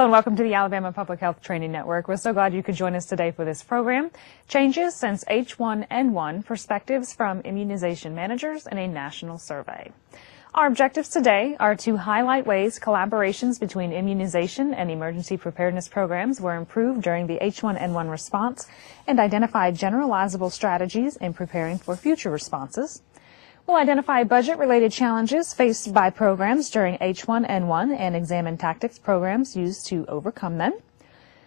Hello and welcome to the Alabama Public Health Training Network. We're so glad you could join us today for this program. Changes since H1N1, Perspectives from Immunization Managers in a National Survey. Our objectives today are to highlight ways collaborations between immunization and emergency preparedness programs were improved during the H1N1 response and identify generalizable strategies in preparing for future responses. We'll identify budget-related challenges faced by programs during H1N1 and examine tactics programs used to overcome them.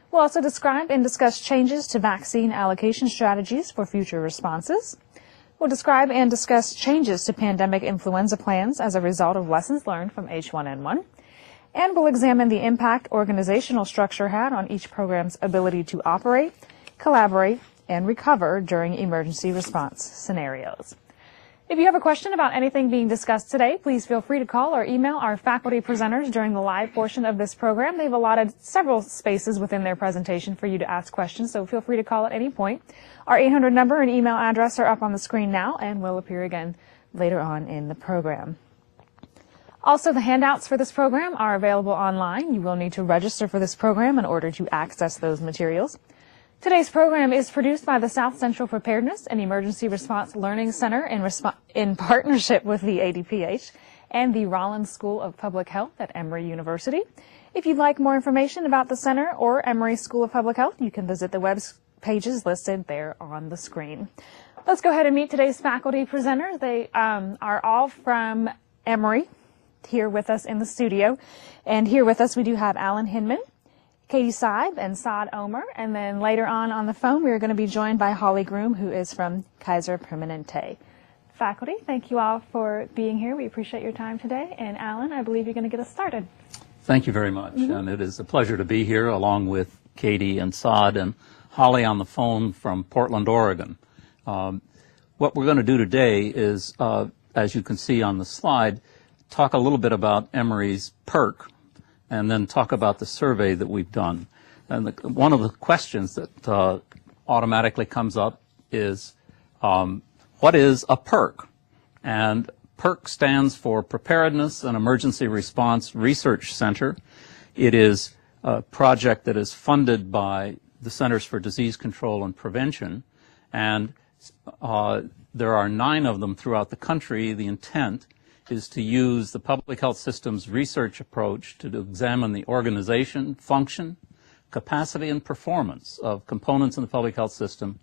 We'll also describe and discuss changes to vaccine allocation strategies for future responses. We'll describe and discuss changes to pandemic influenza plans as a result of lessons learned from H1N1. And we'll examine the impact organizational structure had on each program's ability to operate, collaborate, and recover during emergency response scenarios. If you have a question about anything being discussed today, please feel free to call or email our faculty presenters during the live portion of this program. They've allotted several spaces within their presentation for you to ask questions, so feel free to call at any point. Our 800 number and email address are up on the screen now and will appear again later on in the program. Also, the handouts for this program are available online. You will need to register for this program in order to access those materials. Today's program is produced by the South Central Preparedness and Emergency Response Learning Center in partnership with the ADPH and the Rollins School of Public Health at Emory University. If you'd like more information about the center or Emory School of Public Health, you can visit the web pages listed there on the screen. Let's go ahead and meet today's faculty presenters. They are all from Emory here with us in the studio. And here with us we do have Alan Hinman, Katie Seib, and Saad Omer, and then later on the phone we are going to be joined by Holly Groom, who is from Kaiser Permanente. Faculty, thank you all for being here. We appreciate your time today. And Alan, I believe you're going to get us started. Thank you very much, and it is a pleasure to be here along with Katie and Saad and Holly on the phone from Portland, Oregon. What we're going to do today is, as you can see on the slide, talk a little bit about Emory's PERC, and then talk about the survey that we've done. And one of the questions that automatically comes up is, what is a PERC? And PERC stands for Preparedness and Emergency Response Research Center. It is a project that is funded by the Centers for Disease Control and Prevention, and there are 9 of them throughout the country. The intent is to use the public health system's research approach to examine the organization, function, capacity, and performance of components in the public health system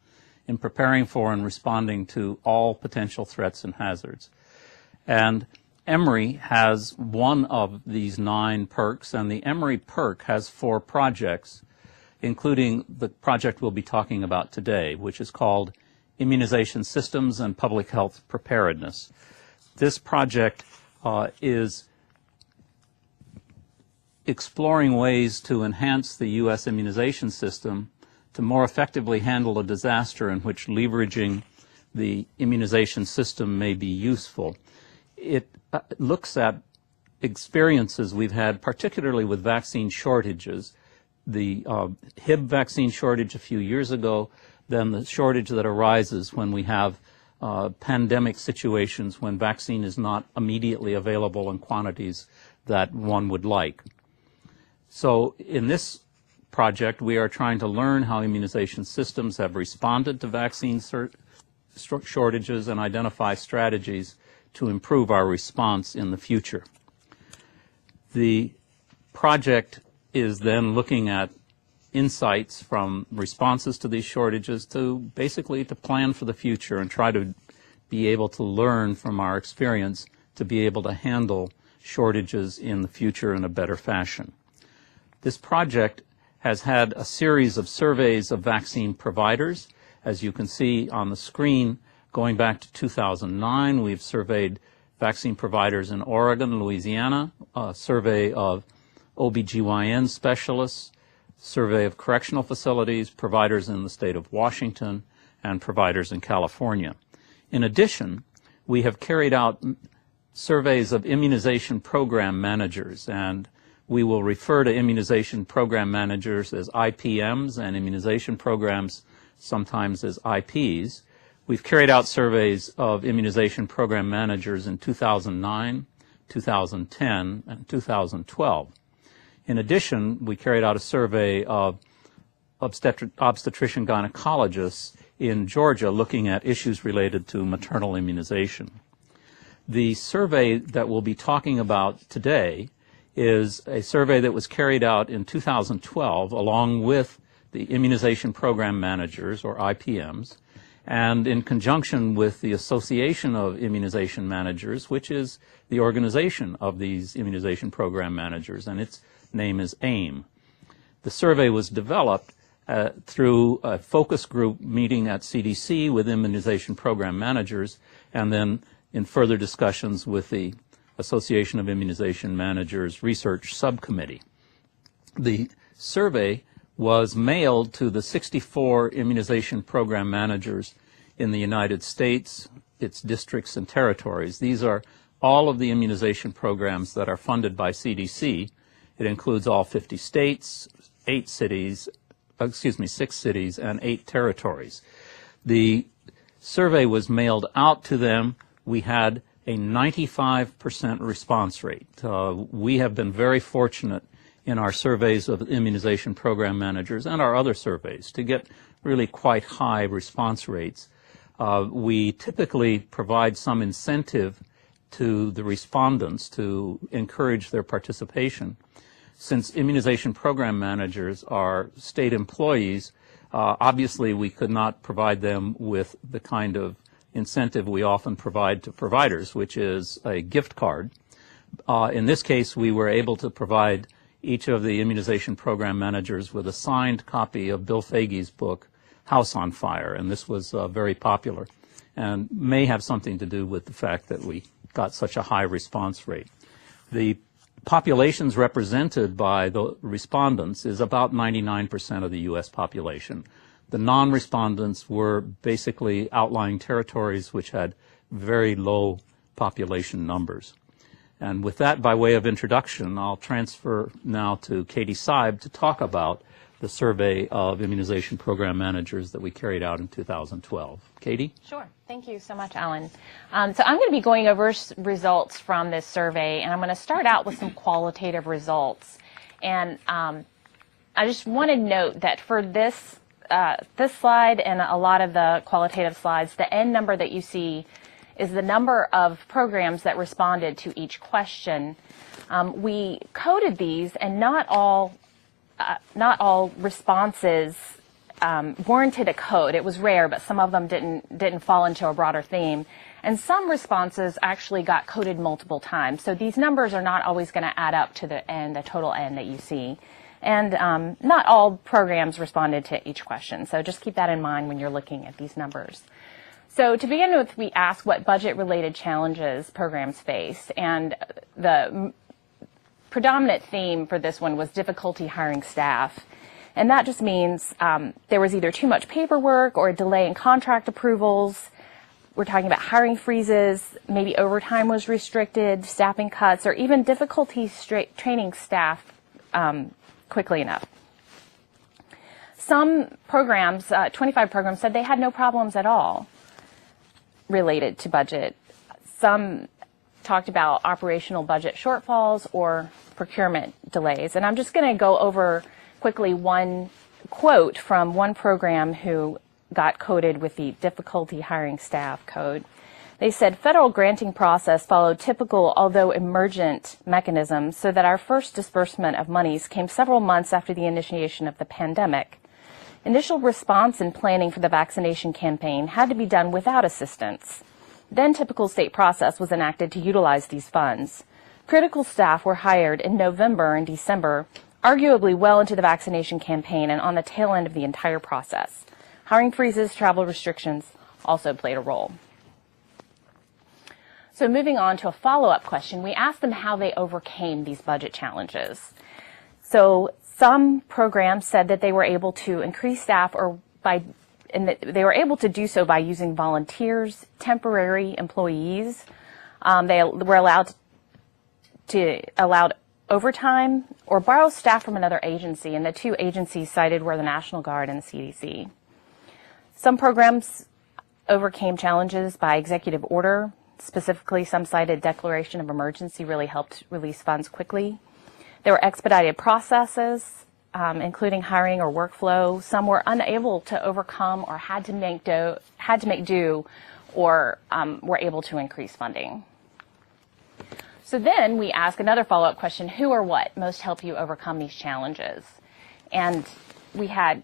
in preparing for and responding to all potential threats and hazards. And Emory has one of these 9 PERCs, and the Emory PERC has 4 projects, including the project we'll be talking about today, which is called Immunization Systems and Public Health Preparedness. This project is exploring ways to enhance the U.S. immunization system to more effectively handle a disaster in which leveraging the immunization system may be useful. It looks at experiences we've had, particularly with vaccine shortages. The Hib vaccine shortage a few years ago, then the shortage that arises when we have pandemic situations when vaccine is not immediately available in quantities that one would like. So in this project, we are trying to learn how immunization systems have responded to vaccine shortages and identify strategies to improve our response in the future. The project is then looking at insights from responses to these shortages to basically to plan for the future and try to be able to learn from our experience to be able to handle shortages in the future in a better fashion. This project has had a series of surveys of vaccine providers. As you can see on the screen, going back to 2009, we've surveyed vaccine providers in Oregon, Louisiana, a survey of OBGYN specialists, survey of correctional facilities, providers in the state of Washington, and providers in California. In addition, we have carried out surveys of immunization program managers, and we will refer to immunization program managers as IPMs and immunization programs sometimes as IPs. We've carried out surveys of immunization program managers in 2009, 2010, and 2012. In addition, we carried out a survey of obstetrician gynecologists in Georgia looking at issues related to maternal immunization. The survey that we'll be talking about today is a survey that was carried out in 2012 along with the immunization program managers, or IPMs, and in conjunction with the Association of Immunization Managers, which is the organization of these immunization program managers, and its name is AIM. The survey was developed through a focus group meeting at CDC with immunization program managers, and then in further discussions with the Association of Immunization Managers Research Subcommittee. The survey was mailed to the 64 immunization program managers in the United States, its districts and territories. These are all of the immunization programs that are funded by CDC. It includes all 50 states, 6 cities, and 8 territories. The survey was mailed out to them. We had a 95% response rate. We have been very fortunate in our surveys of immunization program managers and our other surveys to get really quite high response rates. We typically provide some incentive to the respondents to encourage their participation. Since immunization program managers are state employees, obviously we could not provide them with the kind of incentive we often provide to providers, which is a gift card. In this case, we were able to provide each of the immunization program managers with a signed copy of Bill Foege's book, House on Fire, and this was very popular and may have something to do with the fact that we got such a high response rate. The populations represented by the respondents is about 99% of the U.S. population. The non-respondents were basically outlying territories which had very low population numbers. And with that, by way of introduction, I'll transfer now to Katie Seib to talk about the survey of immunization program managers that we carried out in 2012. Katie? Sure. Thank you so much, Alan. So I'm going to be going over results from this survey, and I'm going to start out with some qualitative results. And I just want to note that for this slide and a lot of the qualitative slides, the N number that you see is the number of programs that responded to each question. We coded these, and not all responses warranted a code. It was rare, but some of them didn't fall into a broader theme. And some responses actually got coded multiple times. So these numbers are not always going to add up to the N, the total N that you see. And not all programs responded to each question. So just keep that in mind when you're looking at these numbers. So to begin with, we asked what budget-related challenges programs face. And the predominant theme for this one was difficulty hiring staff. And that just means there was either too much paperwork or a delay in contract approvals. We're talking about hiring freezes, maybe overtime was restricted, staffing cuts, or even difficulty training staff quickly enough. Some programs, 25 programs, said they had no problems at all related to budget. Some talked about operational budget shortfalls or procurement delays. And I'm just going to go over quickly one quote from one program who got coded with the difficulty hiring staff code. They said, federal granting process followed typical, although emergent, mechanisms so that our first disbursement of monies came several months after the initiation of the pandemic. Initial response and planning for the vaccination campaign had to be done without assistance. Then typical state process was enacted to utilize these funds. Critical staff were hired in November and December, arguably well into the vaccination campaign and on the tail end of the entire process. Hiring freezes, travel restrictions also played a role. So moving on to a follow-up question, we asked them how they overcame these budget challenges. So some programs said that they were able to increase staff they were able to do so by using volunteers, temporary employees. They were allowed overtime or borrow staff from another agency, and the two agencies cited were the National Guard and the CDC. Some programs overcame challenges by executive order. Specifically, some cited declaration of emergency really helped release funds quickly. There were expedited processes, including hiring or workflow. Some were unable to overcome or had to make do, or were able to increase funding. So then we ask another follow-up question: who or what most help you overcome these challenges? And we had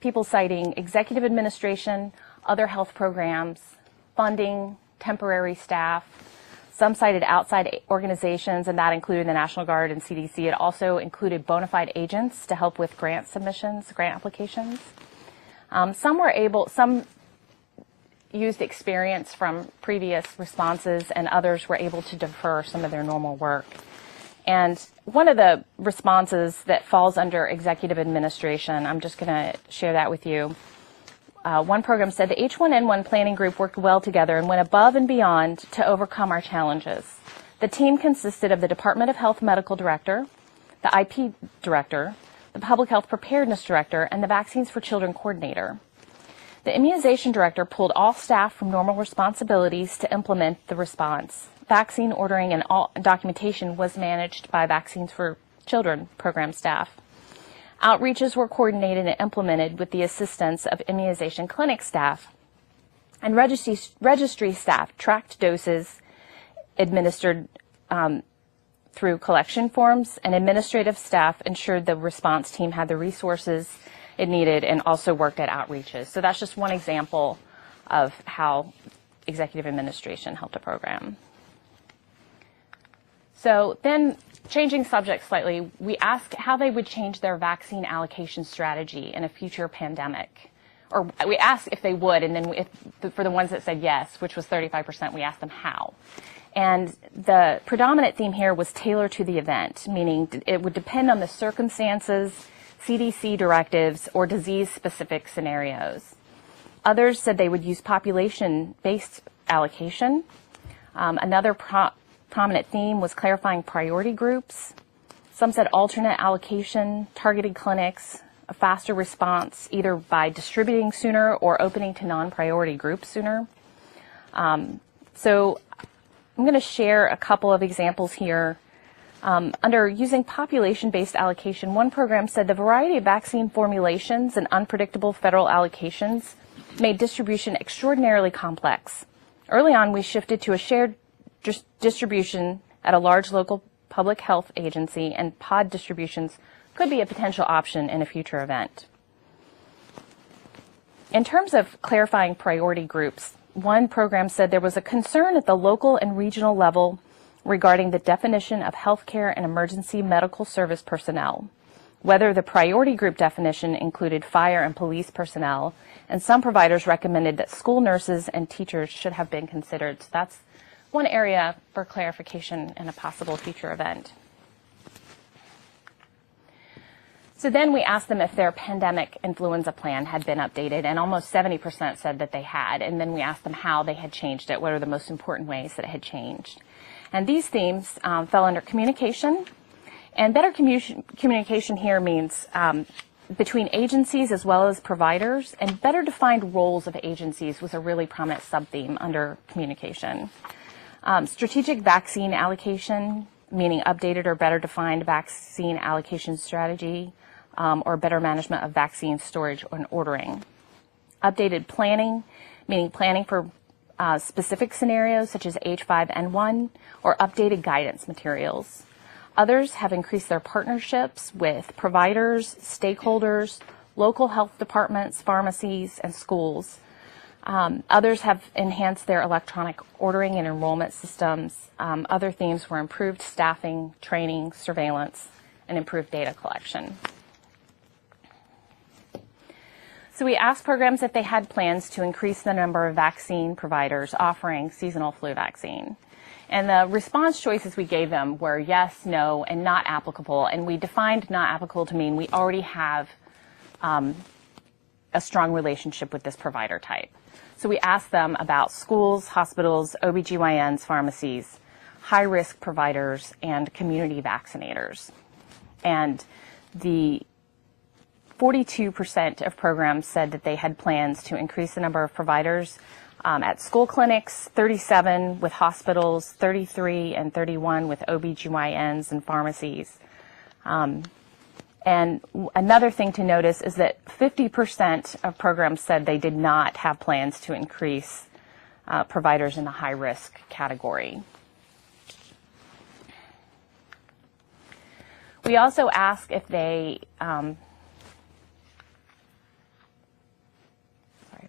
people citing executive administration, other health programs, funding, temporary staff. Some cited outside organizations, and that included the National Guard and CDC. It also included bona fide agents to help with grant submissions, grant applications. Some used experience from previous responses, and others were able to defer some of their normal work. And one of the responses that falls under executive administration, I'm just going to share that with you. One program said the H1N1 planning group worked well together and went above and beyond to overcome our challenges. The team consisted of the Department of Health Medical Director, the IP Director, the Public Health Preparedness Director, and the Vaccines for Children Coordinator. The Immunization Director pulled all staff from normal responsibilities to implement the response. Vaccine ordering and all documentation was managed by Vaccines for Children program staff. Outreaches were coordinated and implemented with the assistance of immunization clinic staff, and registry staff tracked doses administered through collection forms, and administrative staff ensured the response team had the resources it needed and also worked at outreaches. So that's just one example of how executive administration helped a program. So then, changing subject slightly, we asked how they would change their vaccine allocation strategy in a future pandemic. Or we asked if they would, and then for the ones that said yes, which was 35%, we asked them how. And the predominant theme here was tailor to the event, meaning it would depend on the circumstances, CDC directives, or disease-specific scenarios. Others said they would use population-based allocation. Another prominent theme was clarifying priority groups. Some said alternate allocation, targeted clinics, a faster response, either by distributing sooner or opening to non-priority groups sooner. So I'm going to share a couple of examples here. Under using population-based allocation, one program said the variety of vaccine formulations and unpredictable federal allocations made distribution extraordinarily complex. Early on, we shifted to a shared distribution at a large local public health agency, and pod distributions could be a potential option in a future event. In terms of clarifying priority groups, one program said there was a concern at the local and regional level regarding the definition of healthcare and emergency medical service personnel, whether the priority group definition included fire and police personnel, and some providers recommended that school nurses and teachers should have been considered. So that's one area for clarification in a possible future event. So then we asked them if their pandemic influenza plan had been updated, and almost 70% said that they had. And then we asked them how they had changed it, what are the most important ways that it had changed. And these themes fell under communication. And better communication here means between agencies as well as providers, and better defined roles of agencies was a really prominent sub-theme under communication. Strategic vaccine allocation, meaning updated or better defined vaccine allocation strategy, or better management of vaccine storage and ordering. Updated planning, meaning planning for specific scenarios such as H5N1, or updated guidance materials. Others have increased their partnerships with providers, stakeholders, local health departments, pharmacies, and schools. Others have enhanced their electronic ordering and enrollment systems. Other themes were improved staffing, training, surveillance, and improved data collection. So we asked programs if they had plans to increase the number of vaccine providers offering seasonal flu vaccine. And the response choices we gave them were yes, no, and not applicable. And we defined not applicable to mean we already have a strong relationship with this provider type. So we asked them about schools, hospitals, OBGYNs, pharmacies, high-risk providers, and community vaccinators. And the 42% of programs said that they had plans to increase the number of providers at school clinics, 37 with hospitals, 33 and 31 with OBGYNs and pharmacies. And another thing to notice is that 50% of programs said they did not have plans to increase providers in the high-risk category. We also ask if they, sorry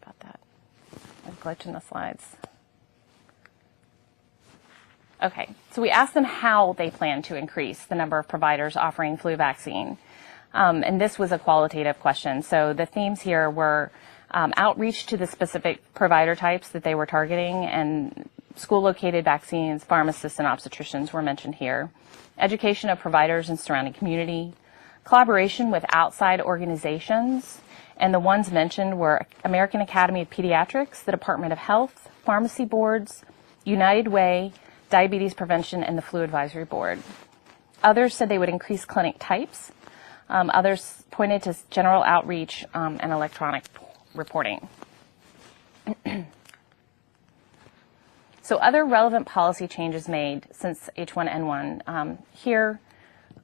about that, a glitch in the slides. Okay, so we asked them how they plan to increase the number of providers offering flu vaccine. And this was a qualitative question. So the themes here were outreach to the specific provider types that they were targeting, and school-located vaccines, pharmacists, and obstetricians were mentioned here. Education of providers and surrounding community, collaboration with outside organizations, and the ones mentioned were American Academy of Pediatrics, the Department of Health, pharmacy boards, United Way, Diabetes Prevention, and the Flu Advisory Board. Others said they would increase clinic types. Others pointed to general outreach and electronic reporting. So other relevant policy changes made since H1N1. Here,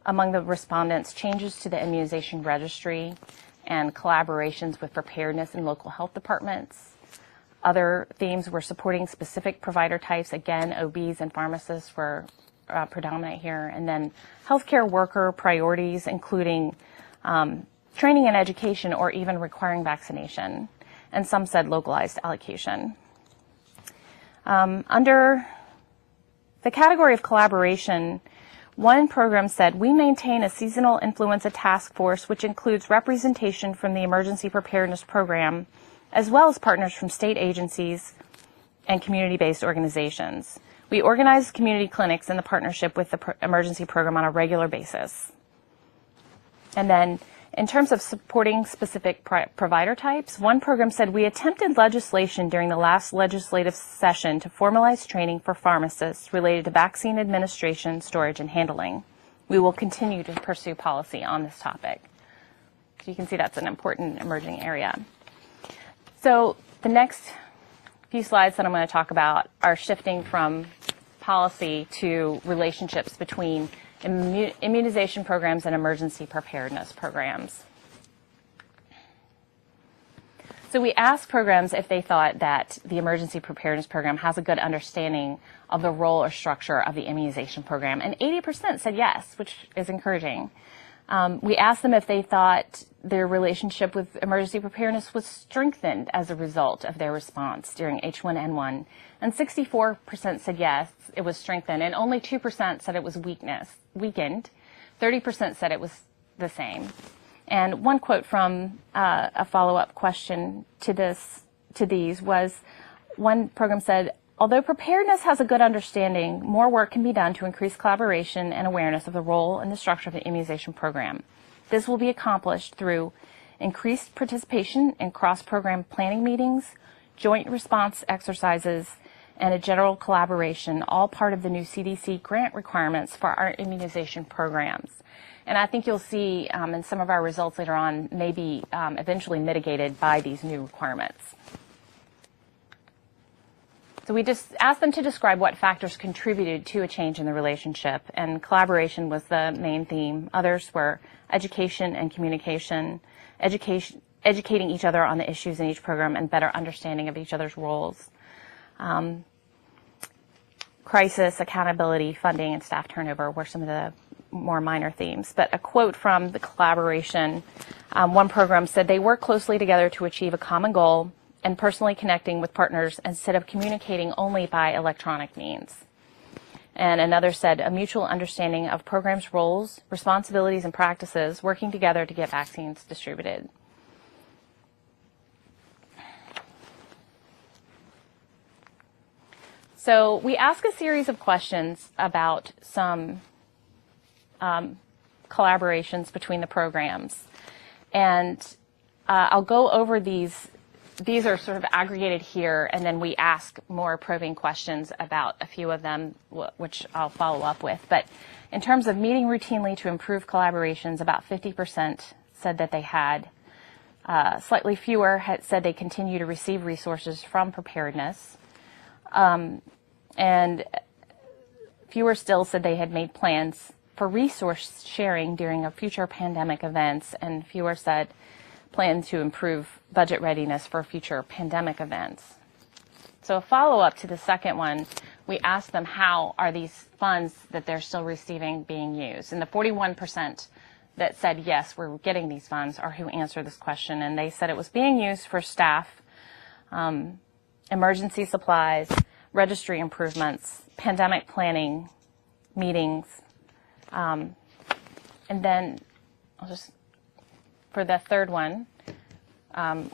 among the respondents, changes to the immunization registry and collaborations with preparedness and local health departments. Other themes were supporting specific provider types. Again, OBs and pharmacists were predominant here. And then healthcare worker priorities, including training and education or even requiring vaccination. And some said localized allocation. Under the category of collaboration, one program said, we maintain a seasonal influenza task force which includes representation from the Emergency Preparedness Program, as well as partners from state agencies and community-based organizations. We organize community clinics in the partnership with the emergency program on a regular basis. And then in terms of supporting specific provider types, one program said, we attempted legislation during the last legislative session to formalize training for pharmacists related to vaccine administration, storage, and handling. We will continue to pursue policy on this topic. So you can see that's an important emerging area. So the next few slides that I'm going to talk about are shifting from policy to relationships between immunization programs and emergency preparedness programs. So we asked programs if they thought that the emergency preparedness program has a good understanding of the role or structure of the immunization program, and 80% said yes, which is encouraging. We asked them if they thought their relationship with emergency preparedness was strengthened as a result of their response during H1N1, and 64% said yes, it was strengthened, and only 2% said it was weakened. 30% said it was the same. And one quote from a follow-up question to these was, one program said, although preparedness has a good understanding, more work can be done to increase collaboration and awareness of the role and the structure of the immunization program. This will be accomplished through increased participation in cross-program planning meetings, joint response exercises, and a general collaboration, all part of the new CDC grant requirements for our immunization programs. And I think you'll see in some of our results later on may be eventually mitigated by these new requirements. So we just asked them to describe what factors contributed to a change in the relationship, and collaboration was the main theme. Others were education and communication, educating each other on the issues in each program and better understanding of each other's roles. Crisis, accountability, funding, and staff turnover were some of the more minor themes. But a quote from the collaboration, one program said, they work closely together to achieve a common goal and personally connecting with partners instead of communicating only by electronic means. And another said, a mutual understanding of programs' roles, responsibilities, and practices, working together to get vaccines distributed. So we ask a series of questions about some collaborations between the programs. And I'll go over these. These are sort of aggregated here, and then we ask more probing questions about a few of them, which I'll follow up with. But in terms of meeting routinely to improve collaborations, about 50% said that they had. Slightly fewer had said they continue to receive resources from preparedness. And fewer still said they had made plans for resource sharing during a future pandemic events, and fewer said plan to improve budget readiness for future pandemic events. So a follow-up to the second one, we asked them how are these funds that they're still receiving being used. And the 41% that said yes, we're getting these funds are who answered this question, and they said it was being used for staff, emergency supplies, registry improvements, pandemic planning, meetings, and then for the third one,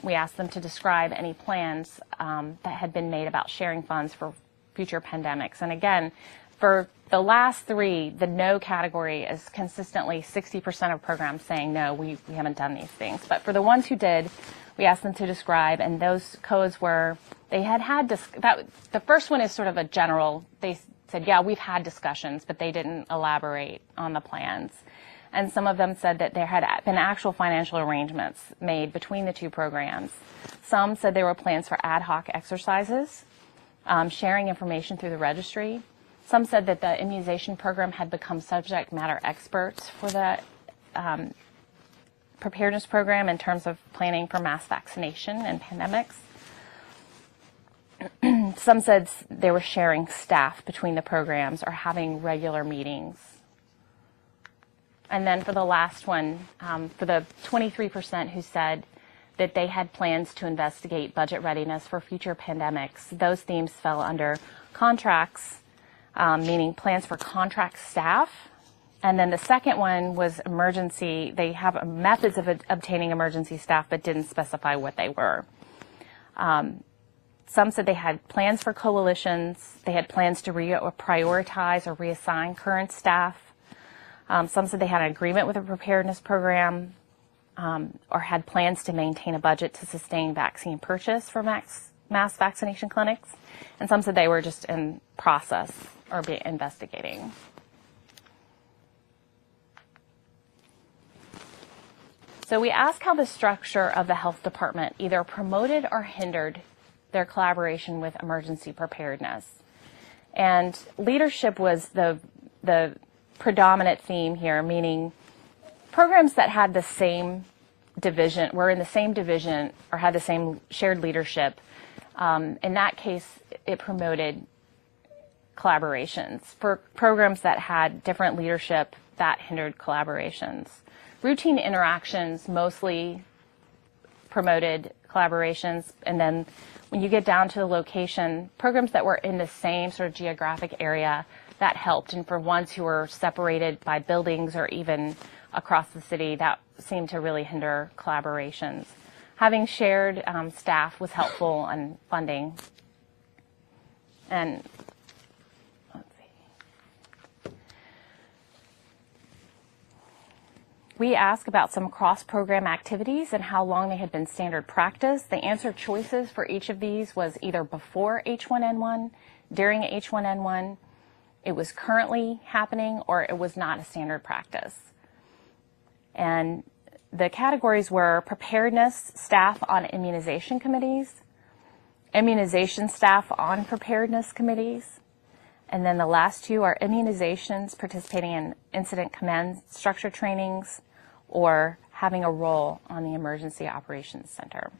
we asked them to describe any plans that had been made about sharing funds for future pandemics. And again, for the last three, the no category is consistently 60% of programs saying no, we haven't done these things. But for the ones who did, we asked them to describe, and those codes were, they had the first one is sort of a general, they said, yeah, we've had discussions, but they didn't elaborate on the plans. And some of them said that there had been actual financial arrangements made between the two programs. Some said there were plans for ad hoc exercises, sharing information through the registry. Some said that the immunization program had become subject matter experts for the preparedness program in terms of planning for mass vaccination and pandemics. Some said they were sharing staff between the programs or having regular meetings. And then for the last one, for the 23% who said that they had plans to investigate budget readiness for future pandemics, those themes fell under contracts, meaning plans for contract staff. And then the second one was emergency. They have methods of obtaining emergency staff, but didn't specify what they were. Some said they had plans for coalitions. They had plans to prioritize or reassign current staff. Some said they had an agreement with a preparedness program or had plans to maintain a budget to sustain vaccine purchase for mass vaccination clinics. And some said they were just in process or investigating. So we asked how the structure of the health department either promoted or hindered their collaboration with emergency preparedness. And leadership was the predominant theme here, meaning programs that had the same division, were in the same division or had the same shared leadership. In that case, it promoted collaborations. For programs that had different leadership, that hindered collaborations. Routine interactions mostly promoted collaborations, and then when you get down to the location, programs that were in the same sort of geographic area, that helped. And for ones who were separated by buildings or even across the city, that seemed to really hinder collaborations. Having shared staff was helpful in funding. And let's see. We asked about some cross-program activities and how long they had been standard practice. The answer choices for each of these was either before H1N1, during H1N1, it was currently happening, or it was not a standard practice. And the categories were preparedness staff on immunization committees, immunization staff on preparedness committees, and then the last two are immunizations participating in incident command structure trainings or having a role on the Emergency Operations Center.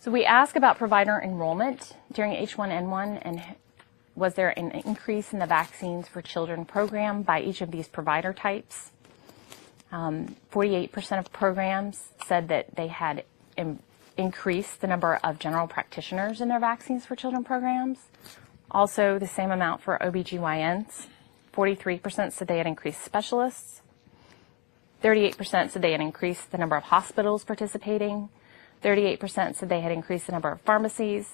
So we ask about provider enrollment during H1N1 and was there an increase in the Vaccines for Children program by each of these provider types? 48% of programs said that they had increased the number of general practitioners in their Vaccines for Children programs. Also the same amount for OBGYNs. 43% said they had increased specialists. 38% said they had increased the number of hospitals participating. 38% said they had increased the number of pharmacies.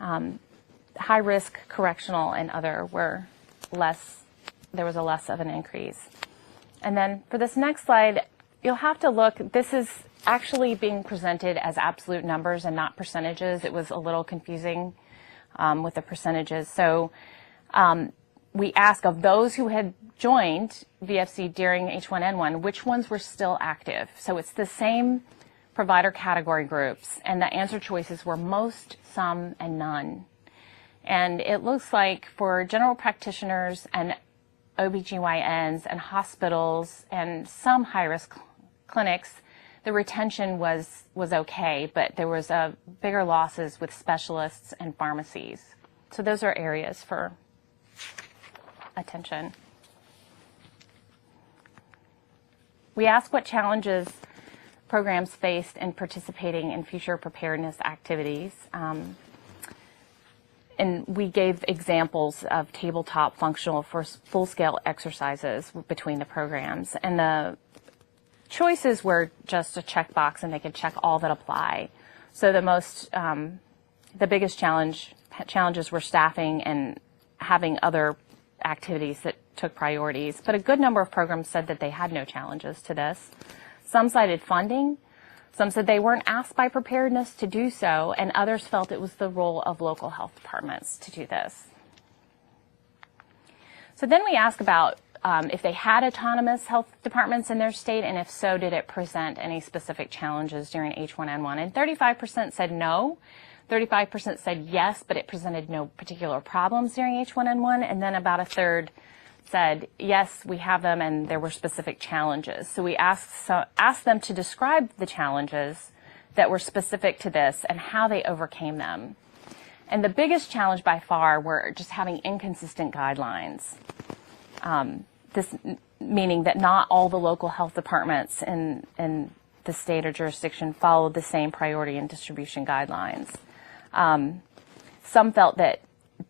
High risk, correctional, and other were less, there was a less of an increase. And then for this next slide, you'll have to look, this is actually being presented as absolute numbers and not percentages. It was a little confusing with the percentages. So we ask of those who had joined VFC during H1N1, which ones were still active. So it's the same provider category groups, and the answer choices were most, some, and none. And it looks like for general practitioners and OBGYNs and hospitals and some high-risk clinics, the retention was okay, but there was bigger losses with specialists and pharmacies. So those are areas for attention. We asked what challenges programs faced in participating in future preparedness activities. And we gave examples of tabletop functional for full-scale exercises between the programs. And the choices were just a checkbox, and they could check all that apply. So the biggest challenges were staffing and having other activities that took priorities. But a good number of programs said that they had no challenges to this. Some cited funding. Some said they weren't asked by preparedness to do so, and others felt it was the role of local health departments to do this. So then we asked about if they had autonomous health departments in their state, and if so, did it present any specific challenges during H1N1? And 35% said no. 35% said yes, but it presented no particular problems during H1N1, and then about a third said, yes, we have them, and there were specific challenges. So we asked them to describe the challenges that were specific to this and how they overcame them. And the biggest challenge by far were just having inconsistent guidelines. This meaning that not all the local health departments in the state or jurisdiction followed the same priority and distribution guidelines. Some felt that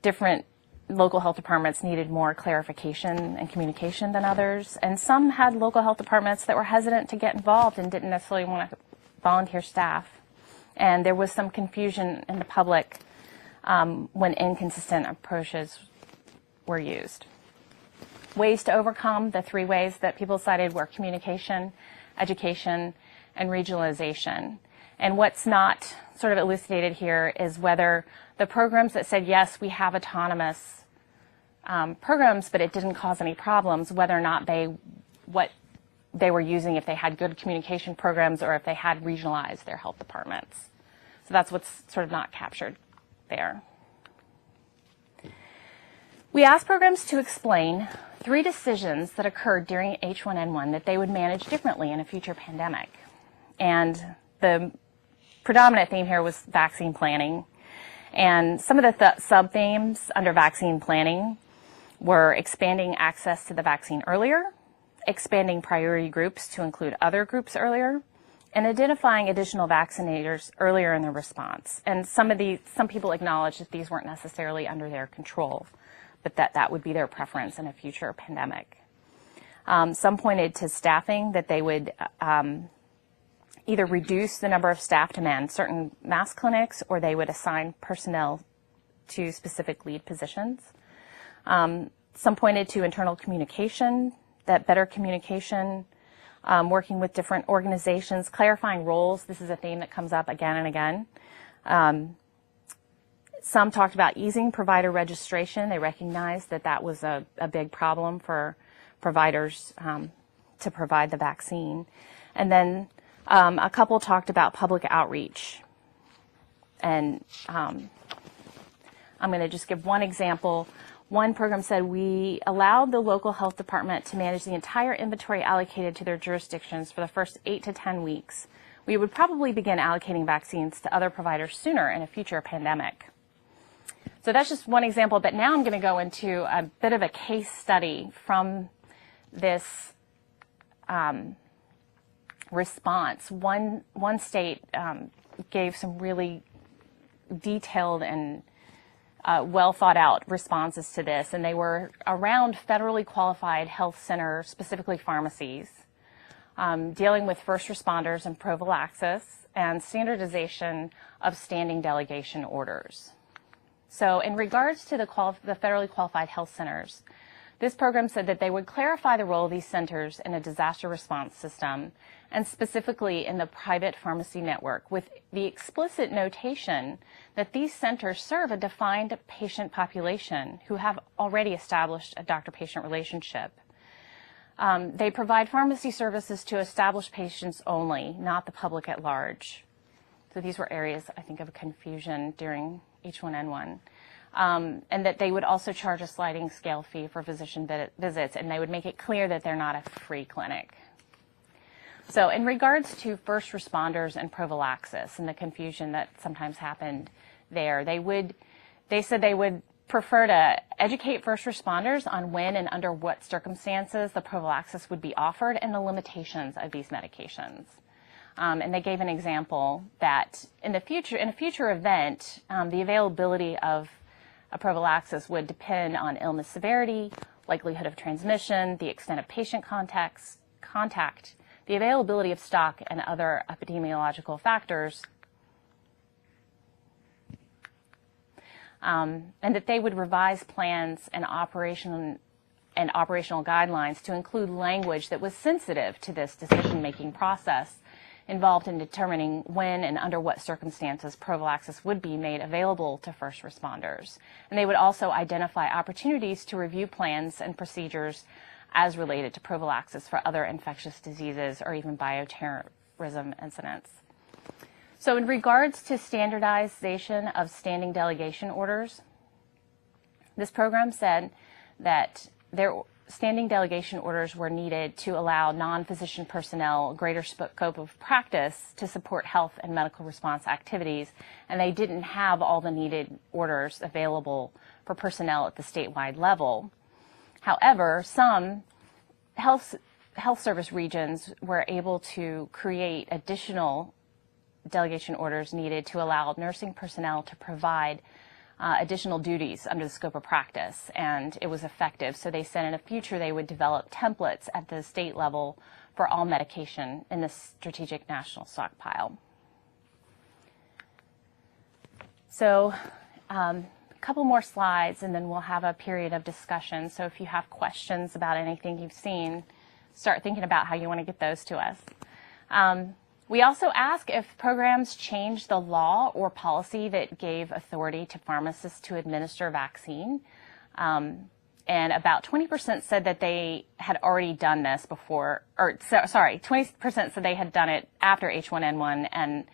different local health departments needed more clarification and communication than others, and some had local health departments that were hesitant to get involved and didn't necessarily want to volunteer staff. And there was some confusion in the public when inconsistent approaches were used. Ways to overcome the three ways that people cited were communication, education, and regionalization. And what's not sort of elucidated here is whether the programs that said, yes, we have autonomous programs, but it didn't cause any problems, whether or not what they were using, if they had good communication programs or if they had regionalized their health departments. So that's what's sort of not captured there. We asked programs to explain 3 decisions that occurred during H1N1 that they would manage differently in a future pandemic. And the predominant theme here was vaccine planning. And some of the sub-themes under vaccine planning were expanding access to the vaccine earlier, expanding priority groups to include other groups earlier, and identifying additional vaccinators earlier in the response. And some people acknowledged that these weren't necessarily under their control, but that would be their preference in a future pandemic. Some pointed to staffing, that they would either reduce the number of staff to man certain mass clinics, or they would assign personnel to specific lead positions. Some pointed to internal communication, that better communication, working with different organizations, clarifying roles. This is a theme that comes up again and again. Some talked about easing provider registration. They recognized that that was a big problem for providers to provide the vaccine. And then a couple talked about public outreach. And I'm going to just give one example. One program said, we allowed the local health department to manage the entire inventory allocated to their jurisdictions for the first 8 to 10 weeks. We would probably begin allocating vaccines to other providers sooner in a future pandemic. So that's just one example, but now I'm going to go into a bit of a case study from this response. One state gave some really detailed and well thought out responses to this, and they were around federally qualified health centers, specifically pharmacies, dealing with first responders and prophylaxis, and standardization of standing delegation orders. So in regards to the federally qualified health centers, This program said that they would clarify the role of these centers in a disaster response system, and specifically in the private pharmacy network, with the explicit notation that these centers serve a defined patient population who have already established a doctor-patient relationship. They provide pharmacy services to established patients only, not the public at large. So these were areas, I think, of confusion during H1N1. And that they would also charge a sliding scale fee for physician visits, and they would make it clear that they're not a free clinic. So in regards to first responders and prophylaxis and the confusion that sometimes happened there, they said they would prefer to educate first responders on when and under what circumstances the prophylaxis would be offered and the limitations of these medications. And they gave an example that in a future event, the availability of a prophylaxis would depend on illness severity, likelihood of transmission, the extent of patient contact, the availability of stock, and other epidemiological factors, and that they would revise plans and operational guidelines to include language that was sensitive to this decision-making process involved in determining when and under what circumstances prophylaxis would be made available to first responders. And they would also identify opportunities to review plans and procedures as related to prophylaxis for other infectious diseases or even bioterrorism incidents. So in regards to standardization of standing delegation orders, this program said that their standing delegation orders were needed to allow non-physician personnel greater scope of practice to support health and medical response activities, and they didn't have all the needed orders available for personnel at the statewide level. However, some health service regions were able to create additional delegation orders needed to allow nursing personnel to provide additional duties under the scope of practice, and it was effective. So they said in the future they would develop templates at the state level for all medication in the strategic national stockpile. So a couple more slides and then we'll have a period of discussion. So if you have questions about anything you've seen, start thinking about how you want to get those to us. We also ask if programs change the law or policy that gave authority to pharmacists to administer vaccine. And about 20% said that they had already done this before, 20% said they had done it after H1N1, and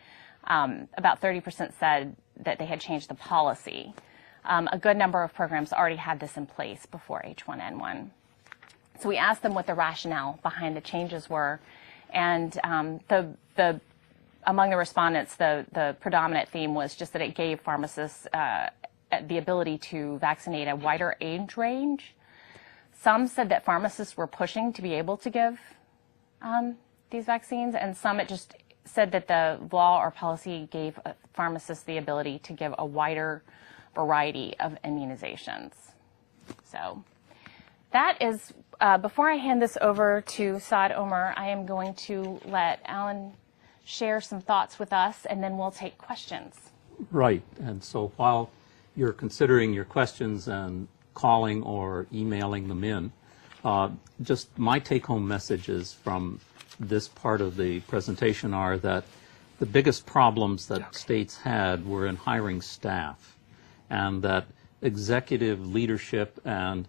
about 30% said that they had changed the policy. A good number of programs already had this in place before H1N1. So we asked them what the rationale behind the changes were. And among the respondents, the predominant theme was just that it gave pharmacists the ability to vaccinate a wider age range. Some said that pharmacists were pushing to be able to give these vaccines, and some it just said that the law or policy gave pharmacists the ability to give a wider variety of immunizations. So that is, before I hand this over to Saad Omer, I am going to let Alan share some thoughts with us, and then we'll take questions. Right, and so while you're considering your questions and calling or emailing them in, just my take-home messages from this part of the presentation are that the biggest problems that states had were in hiring staff, and that executive leadership and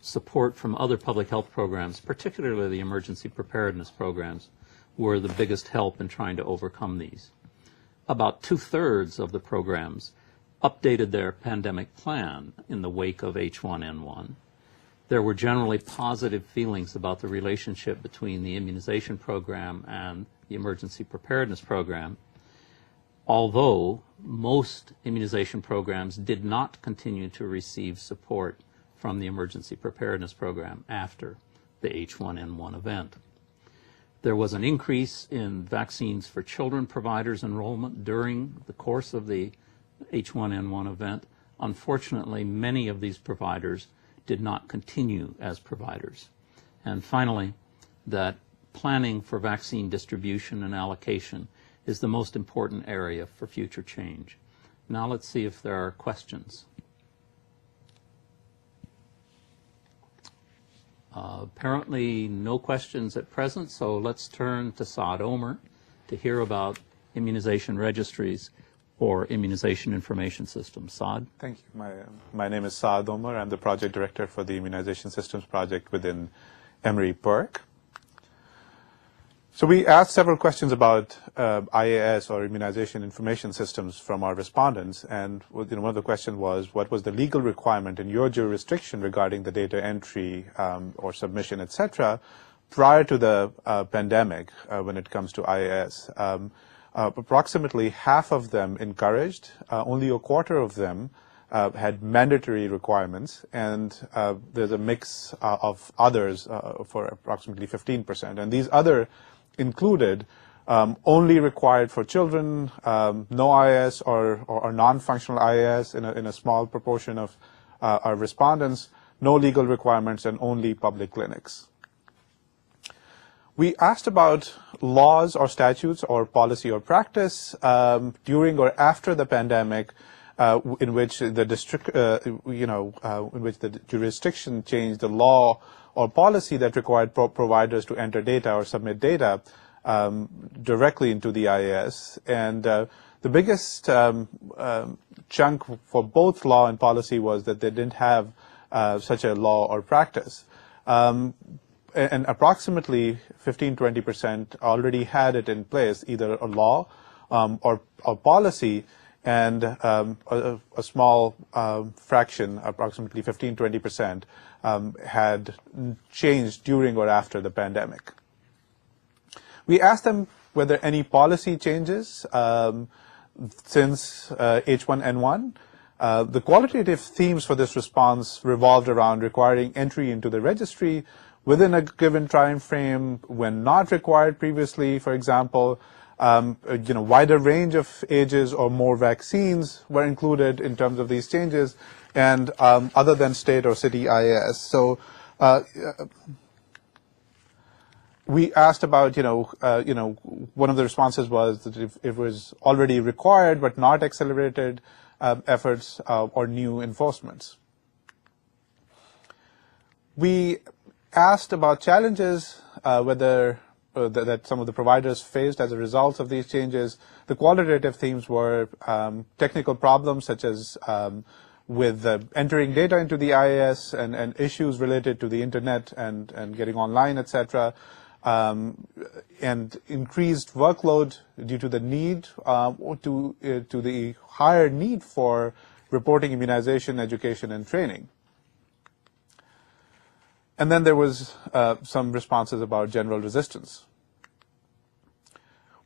support from other public health programs, particularly the emergency preparedness programs, were the biggest help in trying to overcome these. About 2/3 of the programs updated their pandemic plan in the wake of H1N1. There were generally positive feelings about the relationship between the immunization program and the emergency preparedness program, although most immunization programs did not continue to receive support from the emergency preparedness program after the H1N1 event. There was an increase in vaccines for children providers enrollment during the course of the H1N1 event. Unfortunately, many of these providers did not continue as providers. And finally, that planning for vaccine distribution and allocation is the most important area for future change. Now let's see if there are questions. Apparently no questions at present, so let's turn to Saad Omer to hear about immunization registries or immunization information systems. Saad? Thank you. My name is Saad Omer. I'm the project director for the Immunization Systems project within Emory-PERC. So we asked several questions about IAS or immunization information systems from our respondents, and one of the questions was, what was the legal requirement in your jurisdiction regarding the data entry or submission, etc., prior to the pandemic when it comes to IAS? Approximately half of them encouraged, only a quarter of them had mandatory requirements, and there's a mix of others for approximately 15%. And these other included only required for children, no IAS or non-functional IAS in a small proportion of our respondents, no legal requirements, and only public clinics. We asked about laws or statutes or policy or practice during or after the pandemic in which the district, in which the jurisdiction changed the law or policy that required providers to enter data or submit data directly into the IAS. And the biggest chunk for both law and policy was that they didn't have such a law or practice. And approximately 15-20% already had it in place, either a law or policy, and a small fraction, approximately 15-20%, had changed during or after the pandemic. We asked them whether any policy changes since H1N1. The qualitative themes for this response revolved around requiring entry into the registry within a given time frame when not required previously. For example, wider range of ages or more vaccines were included in terms of these changes, and other than state or city IAS. So we asked about, one of the responses was that if it was already required but not accelerated efforts or new enforcements. We asked about challenges, whether that some of the providers faced as a result of these changes. The qualitative themes were technical problems such as with entering data into the IAS and issues related to the internet and getting online, etc., and increased workload due to the need to the higher need for reporting immunization, education, and training. And then there was some responses about general resistance.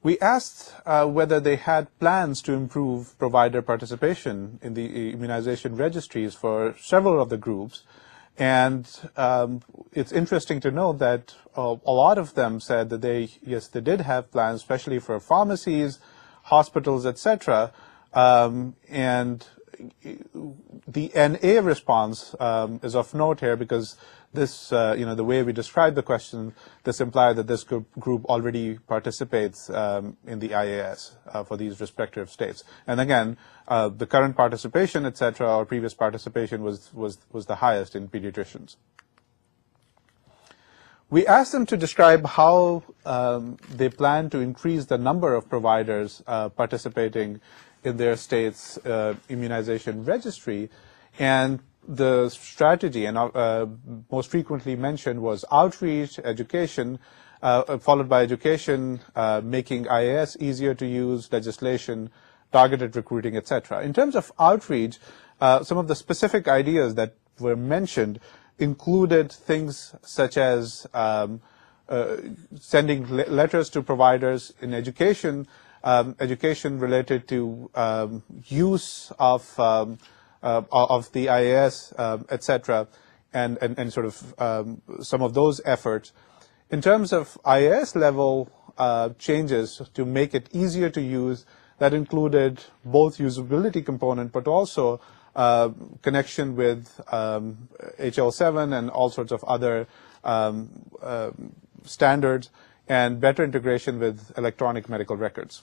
We asked whether they had plans to improve provider participation in the immunization registries for several of the groups. And it's interesting to note that a lot of them said that they did have plans, especially for pharmacies, hospitals, etc. And the NA response is of note here because this, the way we describe the question, this implied that this group already participates in the IAS for these respective states. And again, the current participation, etc., or previous participation was the highest in pediatricians. We asked them to describe how they plan to increase the number of providers participating in their state's immunization registry, and the strategy, and most frequently mentioned, was outreach, education, followed by education, making IAS easier to use, legislation, targeted recruiting, etc. In terms of outreach, some of the specific ideas that were mentioned included things such as sending letters to providers in education, education related to use of the IAS, etc., and sort of some of those efforts. In terms of IAS level changes to make it easier to use, that included both usability component, but also connection with HL7 and all sorts of other standards, and better integration with electronic medical records.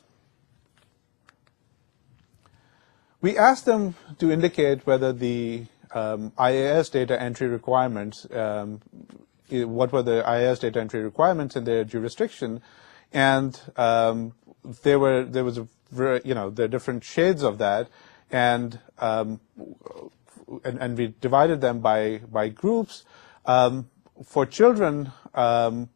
We asked them to indicate whether the IAS data entry requirements what were the IAS data entry requirements in their jurisdiction, and there was there are different shades of that, and we divided them by groups. For children and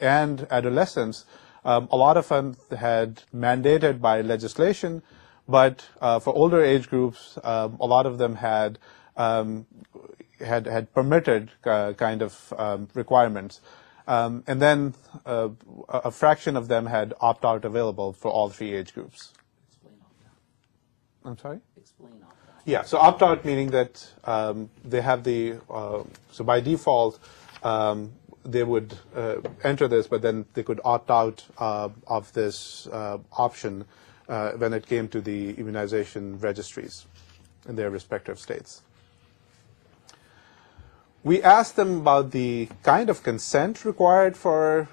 adolescents, a lot of them had mandated by legislation, but for older age groups, a lot of them had permitted kind of requirements. And then a fraction of them had opt-out available for all 3 age groups. Explain opt-out. I'm sorry? Explain opt-out. Yeah, so opt-out meaning that they have the, so by default, they would enter this, but then they could opt out of this option when it came to the immunization registries in their respective states. We asked them about the kind of consent required for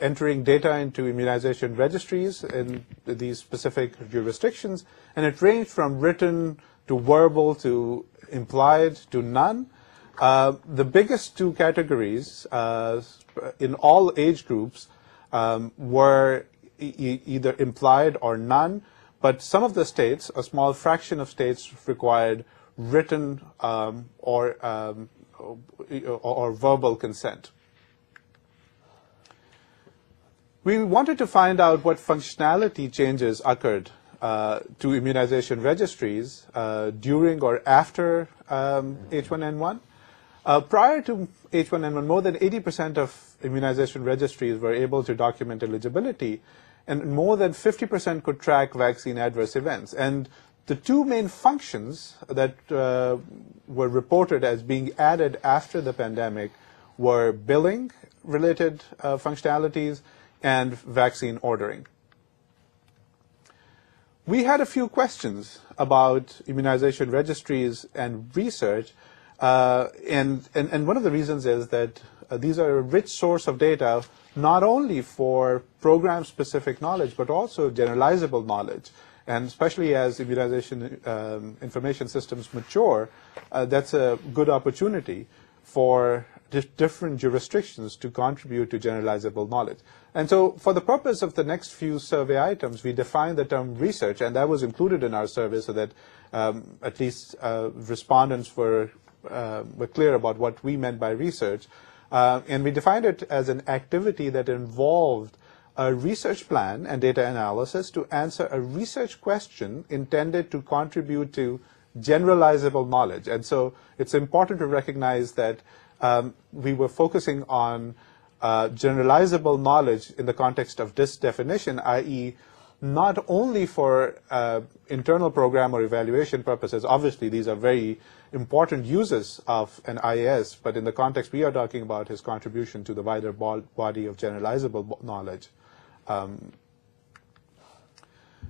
entering data into immunization registries in these specific jurisdictions, and it ranged from written to verbal to implied to none. The biggest 2 categories in all age groups were either implied or none, but some of the states, a small fraction of states, required written or verbal consent. We wanted to find out what functionality changes occurred to immunization registries during or after H1N1. Prior to H1N1, more than 80% of immunization registries were able to document eligibility, and more than 50% could track vaccine adverse events. And the 2 main functions that were reported as being added after the pandemic were billing-related functionalities and vaccine ordering. We had a few questions about immunization registries and research, and one of the reasons is that these are a rich source of data, not only for program-specific knowledge, but also generalizable knowledge. And especially as immunization information systems mature, that's a good opportunity for different jurisdictions to contribute to generalizable knowledge. And so for the purpose of the next few survey items, we defined the term research, and that was included in our survey so that at least respondents were clear about what we meant by research. And we defined it as an activity that involved a research plan and data analysis to answer a research question intended to contribute to generalizable knowledge. And so it's important to recognize that we were focusing on generalizable knowledge in the context of this definition, i.e., not only for internal program or evaluation purposes. Obviously, these are very important uses of an IAS, but in the context we are talking about, his contribution to the wider body of generalizable knowledge.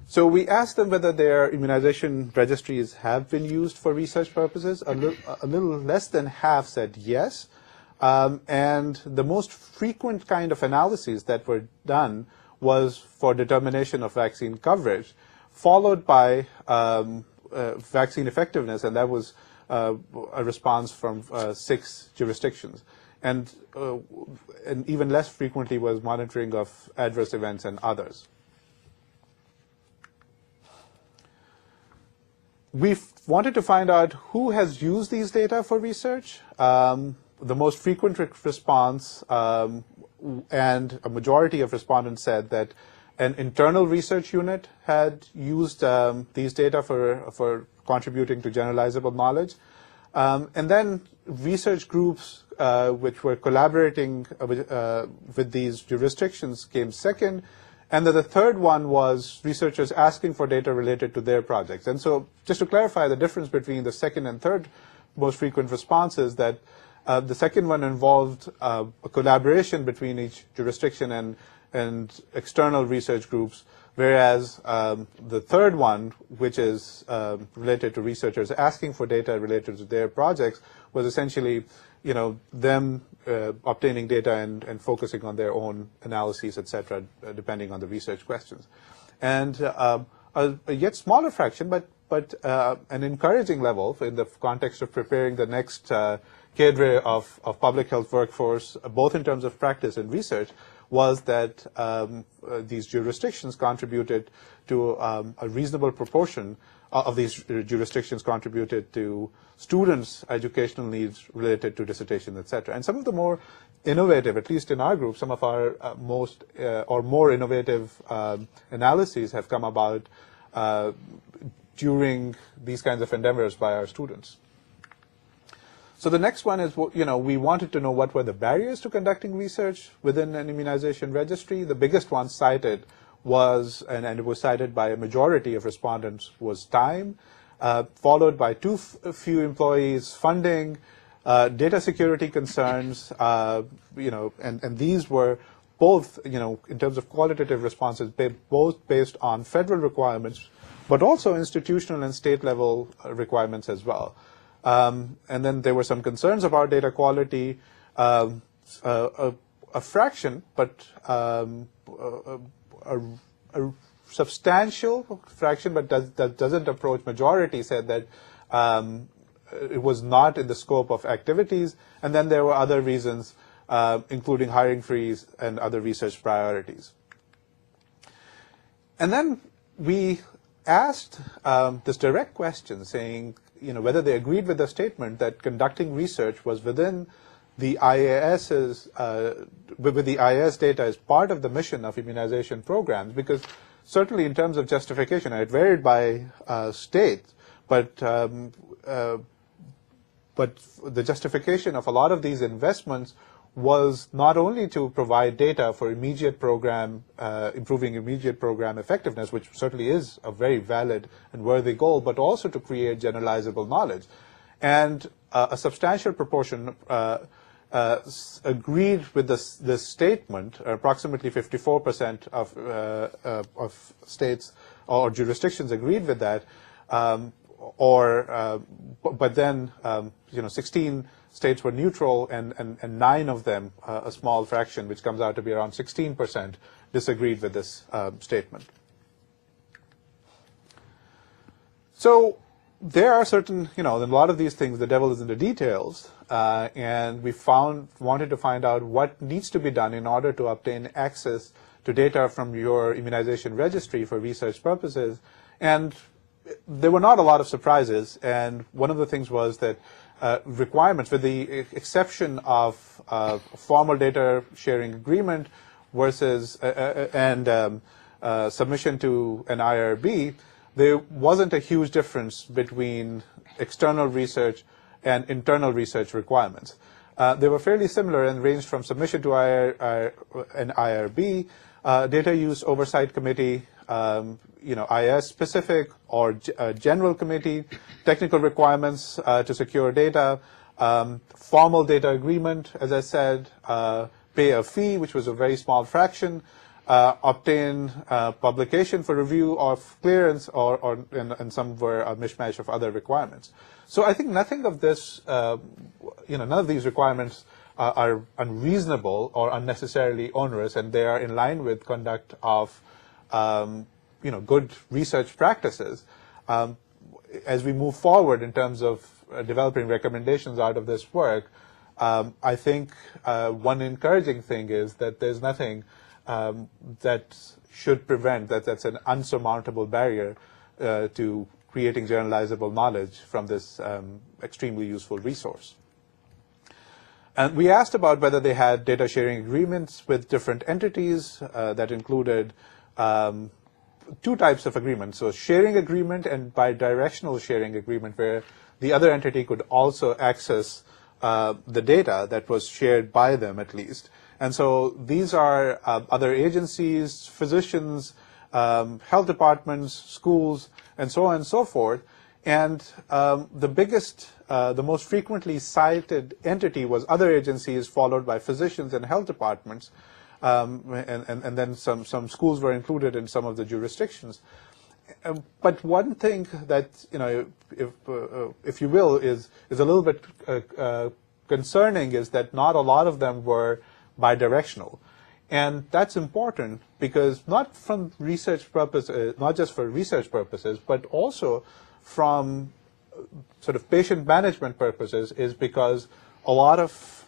So we asked them whether their immunization registries have been used for research purposes. A little less than half said yes. And the most frequent kind of analyses that were done was for determination of vaccine coverage, followed by vaccine effectiveness, and that was a response from 6 jurisdictions. And even less frequently was monitoring of adverse events and others. We wanted to find out who has used these data for research. The most frequent response and a majority of respondents said that an internal research unit had used these data for contributing to generalizable knowledge. And then research groups which were collaborating with these jurisdictions came second. And then the third one was researchers asking for data related to their projects. And so just to clarify the difference between the second and third most frequent responses, that the second one involved a collaboration between each jurisdiction and external research groups, whereas the third one, which is related to researchers asking for data related to their projects, was essentially, them obtaining data and focusing on their own analyses, et cetera, depending on the research questions. And a yet smaller fraction, but an encouraging level in the context of preparing the next cadre of public health workforce, both in terms of practice and research, was that these jurisdictions contributed to a reasonable proportion of these jurisdictions contributed to students' educational needs related to dissertation, etc. And some of the more innovative, at least in our group, some of our most or more innovative analyses have come about during these kinds of endeavors by our students. So the next one is, we wanted to know what were the barriers to conducting research within an immunization registry. The biggest one cited was, and it was cited by a majority of respondents, was time, followed by too few employees, funding, data security concerns, and these were both, in terms of qualitative responses, both based on federal requirements, but also institutional and state level requirements as well. And then there were some concerns about data quality, a fraction, but a substantial fraction, but that doesn't approach majority, said that it was not in the scope of activities. And then there were other reasons, including hiring freeze and other research priorities. And then we asked this direct question saying, whether they agreed with the statement that conducting research was within the IAS's, with the IAS data as part of the mission of immunization programs, because certainly in terms of justification, it varied by state, but the justification of a lot of these investments was not only to provide data for immediate program, improving immediate program effectiveness, which certainly is a very valid and worthy goal, but also to create generalizable knowledge. And a substantial proportion agreed with this statement. Approximately 54% of states or jurisdictions agreed with that, but then 16 states were neutral, and 9 of them, a small fraction, which comes out to be around 16%, disagreed with this statement. So there are certain, in a lot of these things, the devil is in the details, and we wanted to find out what needs to be done in order to obtain access to data from your immunization registry for research purposes. And there were not a lot of surprises, and one of the things was that requirements, with the exception of formal data sharing agreement versus submission to an IRB, there wasn't a huge difference between external research and internal research requirements. They were fairly similar and ranged from submission to an IRB, data use oversight committee, IS specific or general committee, technical requirements to secure data, formal data agreement, as I said, pay a fee, which was a very small fraction, obtain publication for review of clearance, and some were a mishmash of other requirements. So I think nothing of this, none of these requirements are unreasonable or unnecessarily onerous, and they are in line with conduct of good research practices. As we move forward in terms of developing recommendations out of this work, I think one encouraging thing is that there's nothing that should prevent, that's an unsurmountable barrier to creating generalizable knowledge from this extremely useful resource. And we asked about whether they had data sharing agreements with different entities that included 2 types of agreements. So sharing agreement and bidirectional sharing agreement, where the other entity could also access the data that was shared by them at least. And so these are other agencies, physicians, health departments, schools, and so on and so forth. And the biggest, the most frequently cited entity was other agencies, followed by physicians and health departments. And then some schools were included in some of the jurisdictions. But one thing that, if you will, is a little bit concerning is that not a lot of them were bidirectional. And that's important because not from research purposes, not just for research purposes, but also from sort of patient management purposes, is because a lot of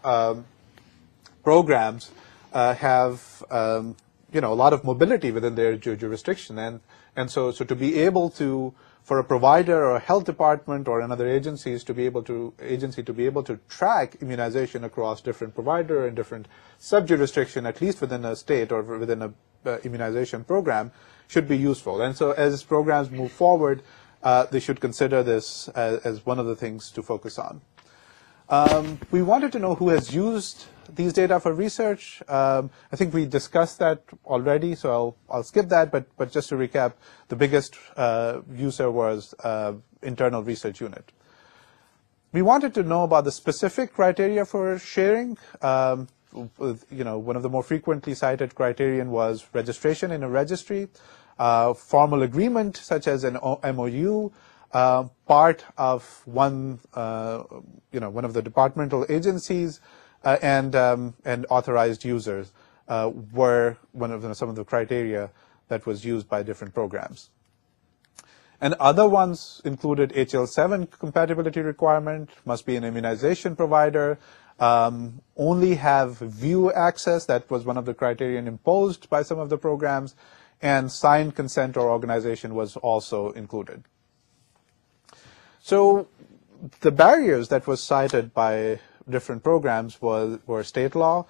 programs have a lot of mobility within their jurisdiction, and so to be able to, for a provider or a health department or another agency to be able to track immunization across different provider and different sub-jurisdiction, at least within a state or within a immunization program, should be useful. And so as programs move forward, they should consider this as one of the things to focus on. We wanted to know who has used these data for research. I think we discussed that already, so I'll skip that, but just to recap, the biggest user was internal research unit. We wanted to know about the specific criteria for sharing. One of the more frequently cited criterion was registration in a registry, formal agreement such as an MOU, part of one of the departmental agencies, and authorized users were some of the criteria that was used by different programs. And other ones included HL7 compatibility requirement, must be an immunization provider, only have view access, that was one of the criterion imposed by some of the programs, and signed consent or organization was also included. So the barriers that was cited by different programs were state law,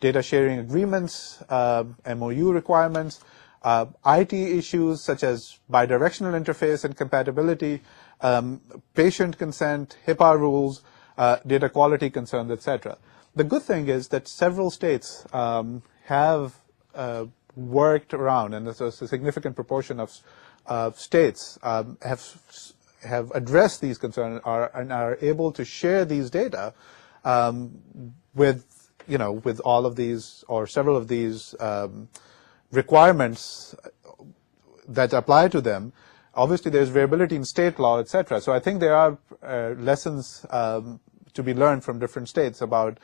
data sharing agreements, MOU requirements, IT issues such as bidirectional interface and compatibility, patient consent, HIPAA rules, data quality concerns, etc. The good thing is that several states have worked around, and there's a significant proportion of states have addressed these concerns and are able to share these data with all of these or several of these requirements that apply to them. Obviously, there's variability in state law, etc. So I think there are lessons to be learned from different states about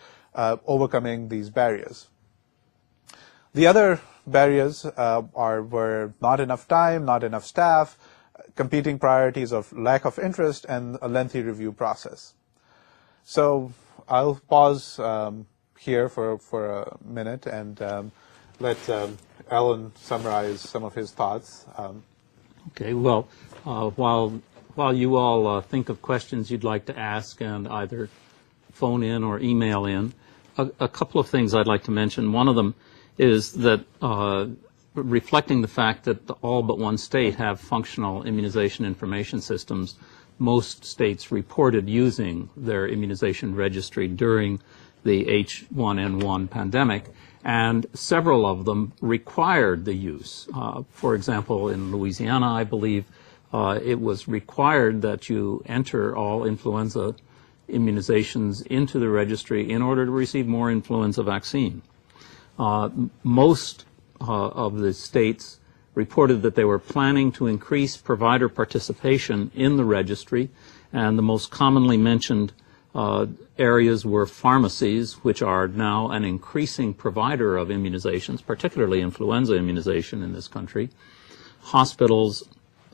overcoming these barriers. The other barriers were not enough time, not enough staff, competing priorities of lack of interest, and a lengthy review process. So I'll pause here for a minute and let Alan summarize some of his thoughts. Okay, well, while you all think of questions you'd like to ask and either phone in or email in, a couple of things I'd like to mention. One of them is that reflecting the fact that all but one state have functional immunization information systems, most states reported using their immunization registry during the H1N1 pandemic, and several of them required the use. For example, in Louisiana, I believe, it was required that you enter all influenza immunizations into the registry in order to receive more influenza vaccine. Most of the states reported that they were planning to increase provider participation in the registry, and the most commonly mentioned areas were pharmacies, which are now an increasing provider of immunizations, particularly influenza immunization in this country, hospitals,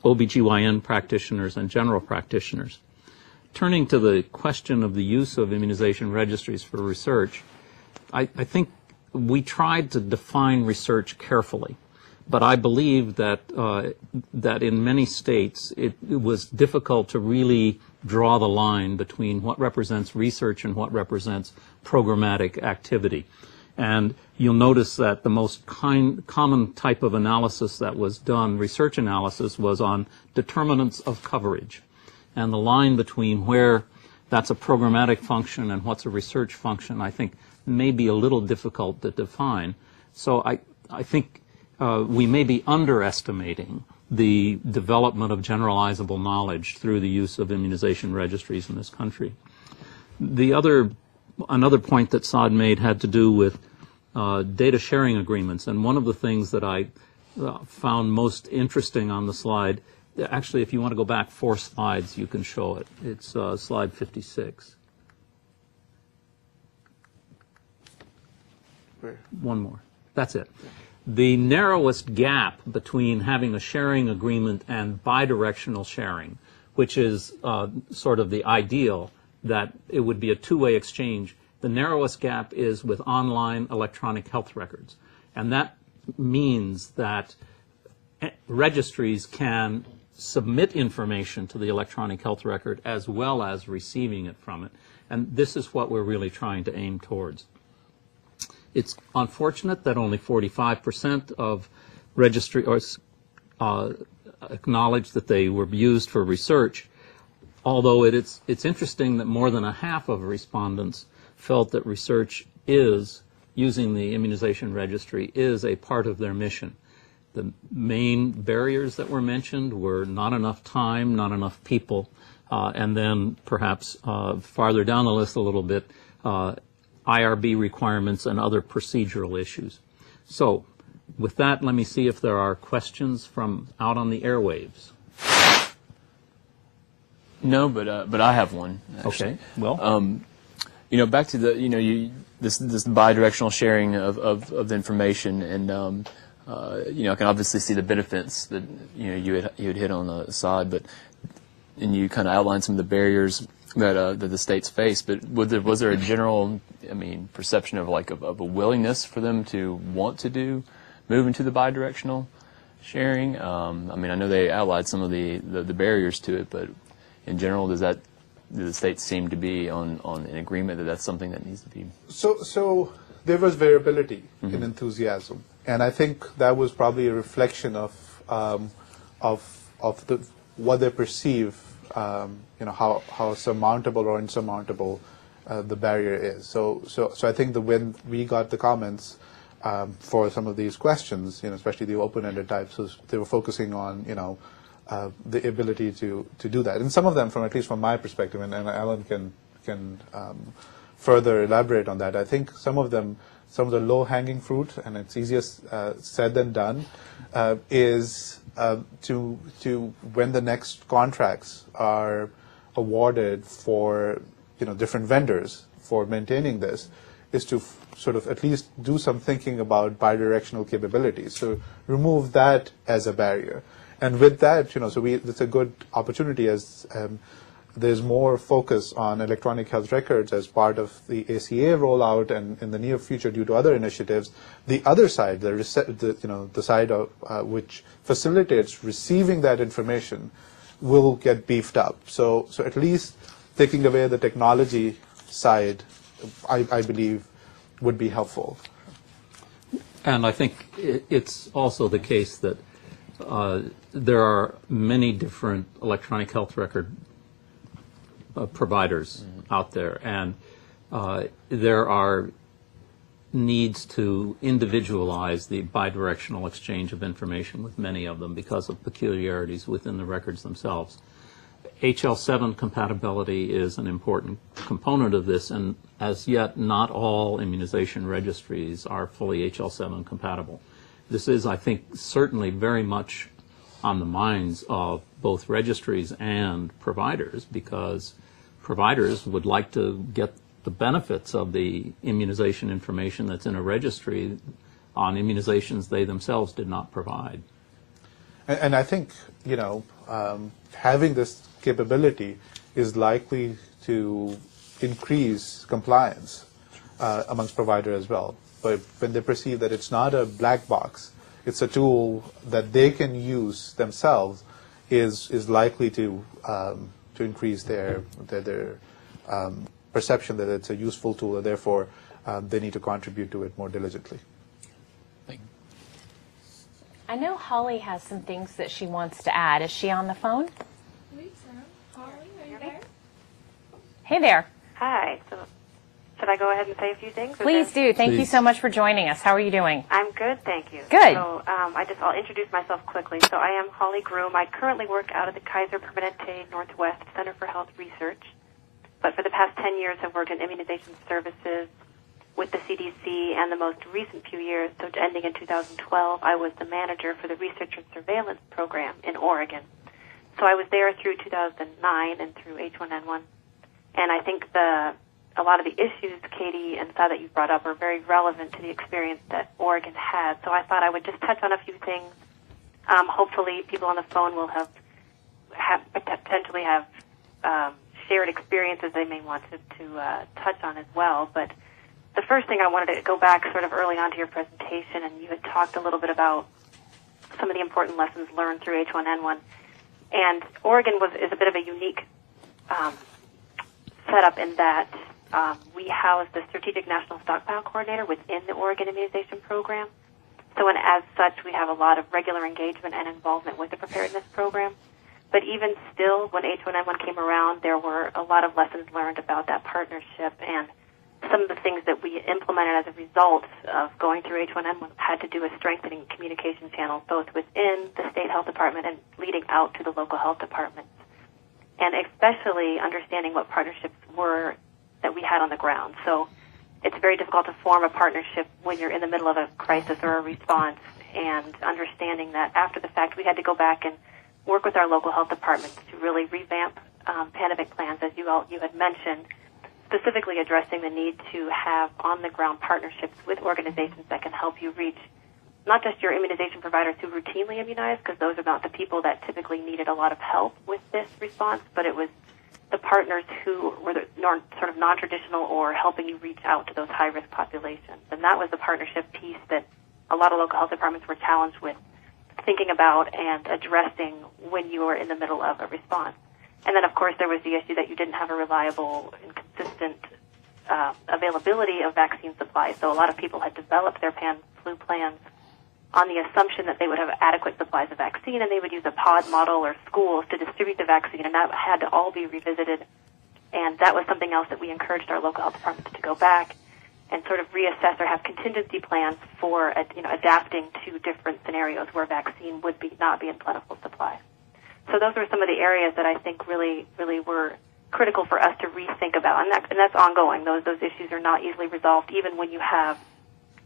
OBGYN practitioners, and general practitioners. Turning to the question of the use of immunization registries for research, I think we tried to define research carefully, but I believe that that in many states it was difficult to really draw the line between what represents research and what represents programmatic activity. And you'll notice that the most common type of analysis that was done, research analysis, was on determinants of coverage. And the line between where that's a programmatic function and what's a research function, I think, may be a little difficult to define. So I think we may be underestimating the development of generalizable knowledge through the use of immunization registries in this country. Another point that Saad made had to do with data sharing agreements, and one of the things that I found most interesting on the slide, actually if you want to go back 4 slides you can show it. It's slide 56. One more. That's it. The narrowest gap between having a sharing agreement and bidirectional sharing, which is sort of the ideal, that it would be a two-way exchange. The narrowest gap is with online electronic health records. And that means that registries can submit information to the electronic health record as well as receiving it from it. And this is what we're really trying to aim towards. It's unfortunate that only 45% of registry acknowledge that they were used for research, although it's interesting that more than a half of respondents felt that research is, using the immunization registry, is a part of their mission. The main barriers that were mentioned were not enough time, not enough people, and then perhaps farther down the list a little bit, IRB requirements and other procedural issues. So with that, let me see if there are questions from out on the airwaves. No, but I have one, actually. Okay, well. Back to the, this bidirectional sharing of the information, and I can obviously see the benefits that you had hit on the side, and you kind of outlined some of the barriers that the states face. But was there a general, perception of of a willingness for them to want to move into the bidirectional sharing? I know they outlined some of the barriers to it, but in general, do the states seem to be on an agreement that that's something that needs to be? So there was variability in enthusiasm, and I think that was probably a reflection of what they perceive, how surmountable or insurmountable the barrier is. So I think that when we got the comments for some of these questions, especially the open-ended types, they were focusing on the ability to do that. And some of them, at least from my perspective, and Alan can further elaborate on that, I think some of the low-hanging fruit, and it's easier said than done, is to when the next contracts are awarded for different vendors for maintaining this, is to sort of at least do some thinking about bidirectional capabilities. So remove that as a barrier. And with that, it's a good opportunity as there's more focus on electronic health records as part of the ACA rollout, and in the near future, due to other initiatives, the other side, the side of which facilitates receiving that information, will get beefed up. So at least taking away the technology side, I believe, would be helpful. And I think it's also the case that there are many different electronic health record providers out there, and there are needs to individualize the bidirectional exchange of information with many of them because of peculiarities within the records themselves. HL7 compatibility is an important component of this, and as yet not all immunization registries are fully HL7 compatible. This is, I think, certainly very much on the minds of both registries and providers, because providers would like to get the benefits of the immunization information that's in a registry on immunizations they themselves did not provide. And I think, having this capability is likely to increase compliance amongst providers as well. But when they perceive that it's not a black box, it's a tool that they can use themselves, is likely to increase their perception that it's a useful tool, and therefore they need to contribute to it more diligently. I know Holly has some things that she wants to add. Is she on the phone? Holly, are you there? Hey there. Hi. So, should I go ahead and say a few things? Please do. Thank you so much for joining us. How are you doing? I'm good, thank you. Good. So I'll introduce myself quickly. So I am Holly Groom. I currently work out of the Kaiser Permanente Northwest Center for Health Research. But for the past 10 years, I've worked in immunization services with the CDC, and the most recent few years, so ending in 2012, I was the manager for the Research and Surveillance Program in Oregon. So I was there through 2009 and through H1N1. And I think a lot of the issues, Katie and Sa, that you brought up are very relevant to the experience that Oregon had. So I thought I would just touch on a few things. Hopefully people on the phone will potentially have shared experiences they may want to touch on as well. But the first thing I wanted to go back sort of early on to your presentation, and you had talked a little bit about some of the important lessons learned through H1N1. And Oregon is a bit of a unique setup in that we house the Strategic National Stockpile Coordinator within the Oregon Immunization Program. So, and as such, we have a lot of regular engagement and involvement with the preparedness program. But even still, when H1N1 came around, there were a lot of lessons learned about that partnership, and some of the things that we implemented as a result of going through H1N1 had to do with strengthening communication channels, both within the state health department and leading out to the local health departments, and especially understanding what partnerships were that we had on the ground. So it's very difficult to form a partnership when you're in the middle of a crisis or a response, and understanding that after the fact we had to go back and work with our local health departments to really revamp pandemic plans, as you had mentioned, specifically addressing the need to have on-the-ground partnerships with organizations that can help you reach not just your immunization providers who routinely immunize, because those are not the people that typically needed a lot of help with this response, but it was the partners who were sort of non-traditional or helping you reach out to those high-risk populations. And that was the partnership piece that a lot of local health departments were challenged with thinking about and addressing when you were in the middle of a response. And then, of course, there was the issue that you didn't have a reliable and consistent availability of vaccine supply. So a lot of people had developed their pan-flu plans on the assumption that they would have adequate supplies of vaccine, and they would use a pod model or schools to distribute the vaccine, and that had to all be revisited. And that was something else that we encouraged our local health departments to go back and sort of reassess or have contingency plans for adapting to different scenarios where vaccine would not be in plentiful supply. So those were some of the areas that I think really were critical for us to rethink about, and that's ongoing. Those issues are not easily resolved, even when you have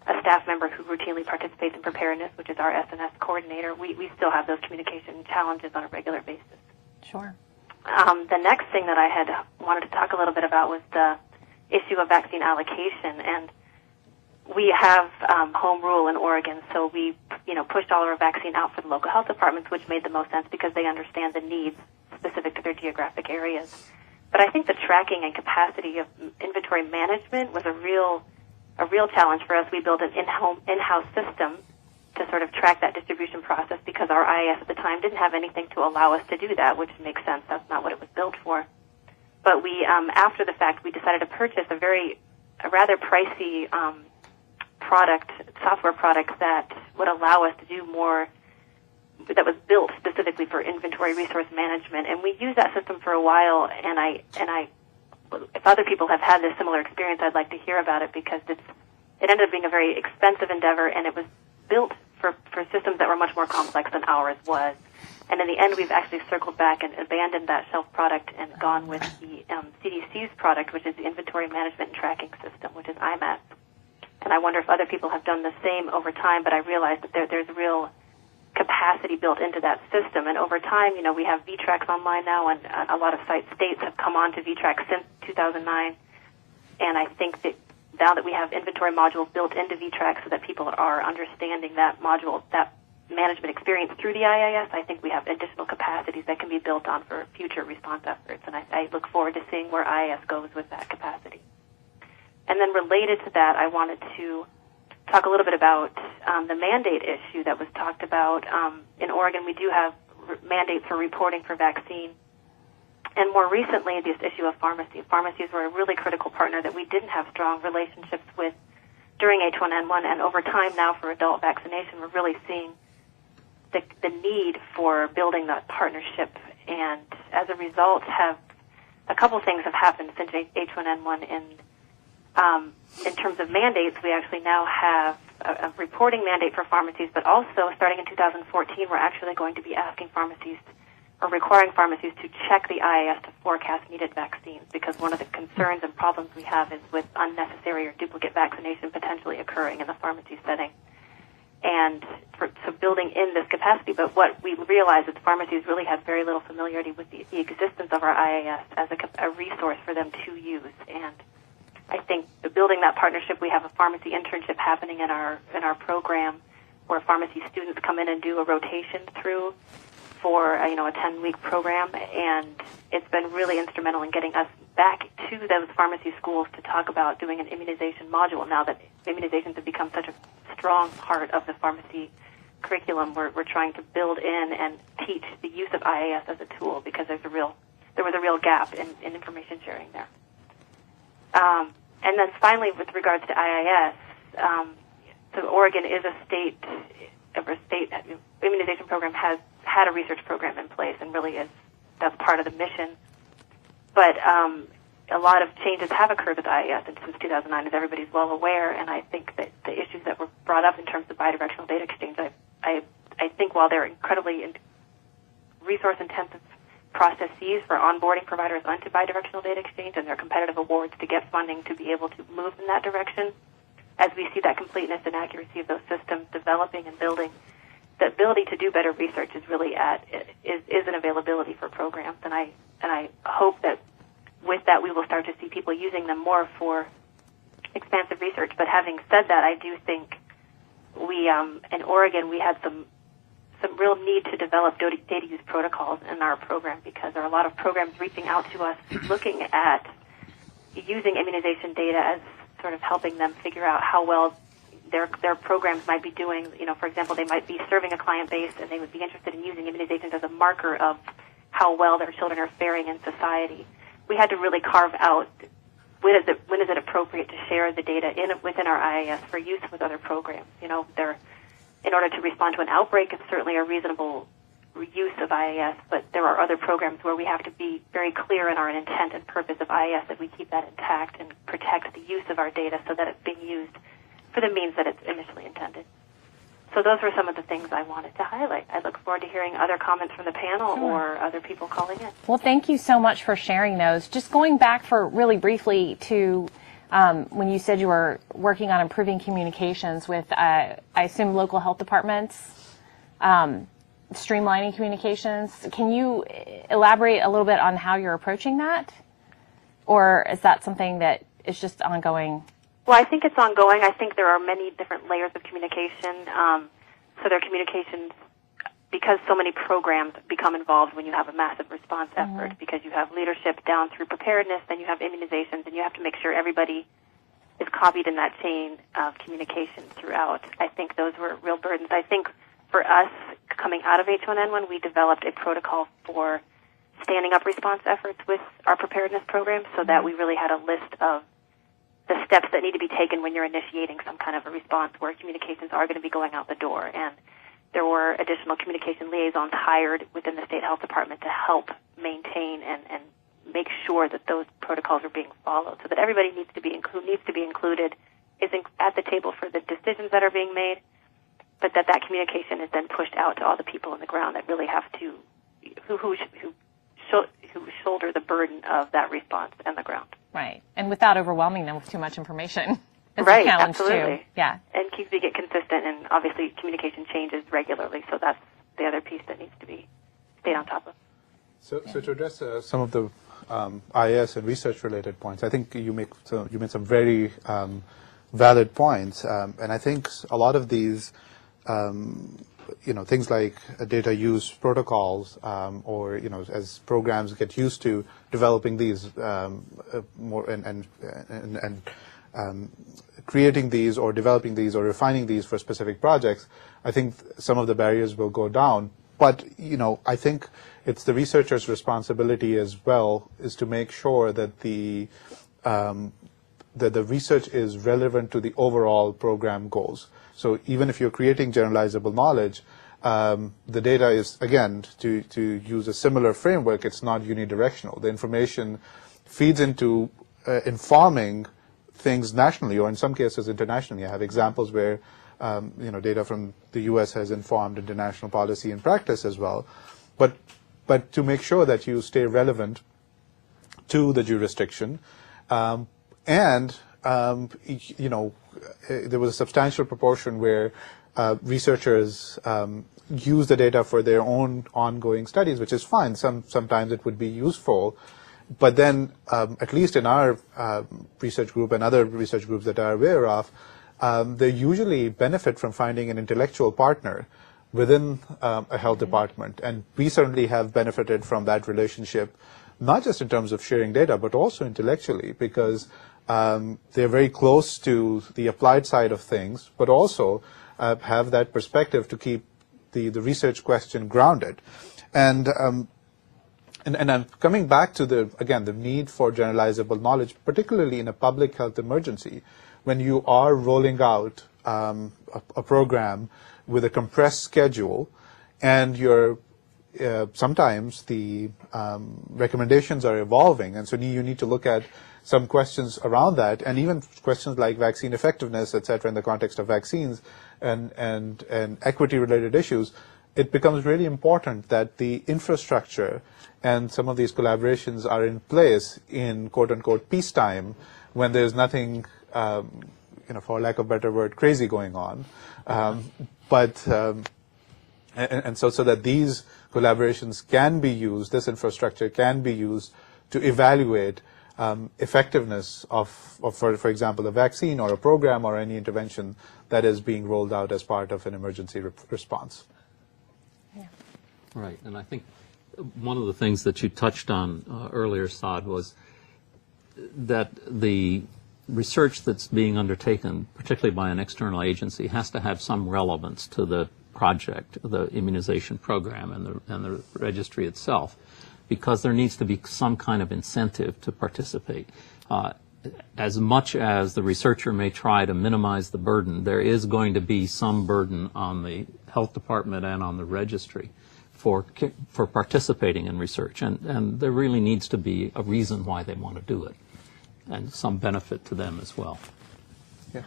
a staff member who routinely participates in preparedness, which is our SNS coordinator. We still have those communication challenges on a regular basis. Sure. The next thing that I had wanted to talk a little bit about was the issue of vaccine allocation, and we have home rule in Oregon, so we pushed all of our vaccine out for the local health departments, which made the most sense because they understand the needs specific to their geographic areas. But I think the tracking and capacity of inventory management was a real challenge for us. We built an in-house system to sort of track that distribution process because our IAS at the time didn't have anything to allow us to do that, which makes sense. That's not what it was built for. But we, after the fact, we decided to purchase a rather pricey software product that would allow us to do more, that was built specifically for inventory resource management. And we used that system for a while, and I if other people have had this similar experience, I'd like to hear about it because it ended up being a very expensive endeavor, and it was built for systems that were much more complex than ours was. And in the end, we've actually circled back and abandoned that shelf product and gone with the CDC's product, which is the Inventory Management and Tracking System, which is IMAP. And I wonder if other people have done the same over time, but I realize that there's real capacity built into that system. And over time, we have VTRAX online now, and a lot of states have come on to VTRAX since 2009. And I think that now that we have inventory modules built into VTRAX so that people are understanding that module, that management experience through the IAS, I think we have additional capacities that can be built on for future response efforts. And I look forward to seeing where IAS goes with that capacity. And then related to that, I wanted to talk a little bit about the mandate issue that was talked about. In Oregon, we do have mandates for reporting for vaccine. And more recently, this issue of pharmacies. Pharmacies were a really critical partner that we didn't have strong relationships with during H1N1. And over time now for adult vaccination, we're really seeing the need for building that partnership. And as a result, a couple things have happened since H1N1 in terms of mandates. We actually now have a reporting mandate for pharmacies, but also starting in 2014, we're actually going to be asking pharmacies or requiring pharmacies to check the IAS to forecast needed vaccines, because one of the concerns and problems we have is with unnecessary or duplicate vaccination potentially occurring in the pharmacy setting. And so building in this capacity, but what we realize is pharmacies really have very little familiarity with the existence of our IAS as a resource for them to use. And I think building that partnership, we have a pharmacy internship happening in our program where pharmacy students come in and do a rotation through for a 10-week program, and it's been really instrumental in getting us back to those pharmacy schools to talk about doing an immunization module. Now that immunizations have become such a strong part of the pharmacy curriculum, we're trying to build in and teach the use of IAS as a tool, because there was a real gap in information sharing there. And then finally, with regards to IAS, so Oregon is a state immunization program, has had a research program in place, and really that's part of the mission. But a lot of changes have occurred with IAS since 2009, as everybody's well aware, and I think that the issues that were brought up in terms of bidirectional data exchange, I think while they're incredibly resource-intensive processes for onboarding providers onto bidirectional data exchange, and their competitive awards to get funding to be able to move in that direction, as we see that completeness and accuracy of those systems developing and building, the ability to do better research is really is an availability for programs, and I hope that with that we will start to see people using them more for expansive research. But having said that, I do think we in Oregon we had some real need to develop data use protocols in our program, because there are a lot of programs reaching out to us looking at using immunization data as sort of helping them figure out how well their programs might be doing. For example, they might be serving a client base, and they would be interested in using immunizations as a marker of how well their children are faring in society. We had to really carve out when is it appropriate to share the data within our IAS for use with other programs. In order to respond to an outbreak, it's certainly a reasonable use of IAS, but there are other programs where we have to be very clear in our intent and purpose of IAS, that we keep that intact and protect the use of our data so that it's being used for the means that it's initially intended. So those were some of the things I wanted to highlight. I look forward to hearing other comments from the panel or other people calling in. Well, thank you so much for sharing those. Just going back for really briefly to when you said you were working on improving communications with, I assume, local health departments, streamlining communications. Can you elaborate a little bit on how you're approaching that? Or is that something that is just ongoing? Well, I think it's ongoing. I think there are many different layers of communication. So there are communications, because so many programs become involved when you have a massive response effort, because you have leadership down through preparedness, then you have immunizations, and you have to make sure everybody is copied in that chain of communication throughout. I think those were real burdens. I think for us, coming out of H1N1, we developed a protocol for standing up response efforts with our preparedness program, so that we really had a list of the steps that need to be taken when you're initiating some kind of a response where communications are going to be going out the door. And there were additional communication liaisons hired within the state health department to help maintain and make sure that those protocols are being followed, so that everybody needs to be included, is at the table for the decisions that are being made, but that communication is then pushed out to all the people on the ground that really have to, who shoulder the burden of that response on the ground. Right, and without overwhelming them with too much information. It's right, a challenge absolutely. too. Yeah. And keeping it consistent, and obviously communication changes regularly, so that's the other piece that needs to be stayed on top of. So to address some of the IAS and research-related points, I think you made some very valid points, and I think a lot of these, things like data use protocols, or as programs get used to developing these more and creating these or developing these or refining these for specific projects, I think some of the barriers will go down. But, I think it's the researcher's responsibility as well is to make sure that the research is relevant to the overall program goals. So even if you're creating generalizable knowledge, the data is, again, to use a similar framework, it's not unidirectional. The information feeds into informing things nationally, or in some cases internationally. I have examples where data from the U.S. has informed international policy and practice as well. But to make sure that you stay relevant to the jurisdiction, there was a substantial proportion where researchers use the data for their own ongoing studies, which is fine. Sometimes it would be useful. But then, at least in our research group and other research groups that are aware of, they usually benefit from finding an intellectual partner within a health department. And we certainly have benefited from that relationship, not just in terms of sharing data, but also intellectually, because they're very close to the applied side of things, but also have that perspective to keep the research question grounded. And I'm coming back to the need for generalizable knowledge, particularly in a public health emergency, when you are rolling out a program with a compressed schedule, and you're sometimes the recommendations are evolving, and so you need to look at some questions around that, and even questions like vaccine effectiveness, et cetera, in the context of vaccines and equity-related issues. It becomes really important that the infrastructure and some of these collaborations are in place in quote-unquote peacetime, when there's nothing, for lack of a better word, crazy going on. So that these collaborations can be used, this infrastructure can be used to evaluate effectiveness of for example, a vaccine or a program or any intervention that is being rolled out as part of an emergency response. Yeah. Right, and I think one of the things that you touched on earlier, Saad, was that the research that's being undertaken, particularly by an external agency, has to have some relevance to the project, the immunization program, and the registry itself, because there needs to be some kind of incentive to participate. As much as the researcher may try to minimize the burden, there is going to be some burden on the health department and on the registry for participating in research, and there really needs to be a reason why they want to do it, and some benefit to them as well. Yeah.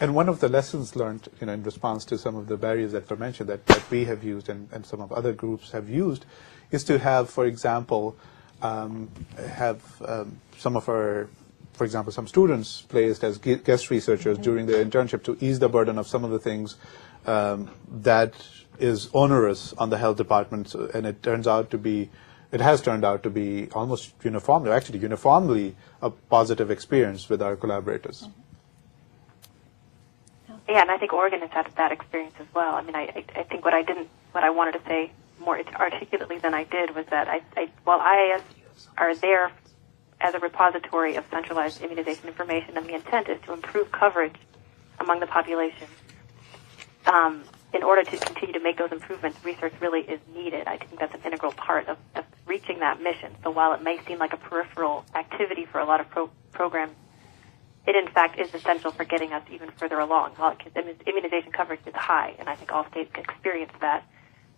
And one of the lessons learned, in response to some of the barriers that were mentioned that we have used and some of other groups have used, is to have, for example, some of our, for example, some students placed as guest researchers during their internship to ease the burden of some of the things that is onerous on the health department, and it has turned out to be almost uniformly, actually uniformly, a positive experience with our collaborators. Yeah, and I think Oregon has had that experience as well. I mean, I think what I wanted to say more articulately than I did was that while IAS are there as a repository of centralized immunization information, and the intent is to improve coverage among the population, in order to continue to make those improvements, research really is needed. I think that's an integral part of reaching that mission. So while it may seem like a peripheral activity for a lot of programs, it in fact is essential for getting us even further along. While immunization coverage is high, and I think all states experience that,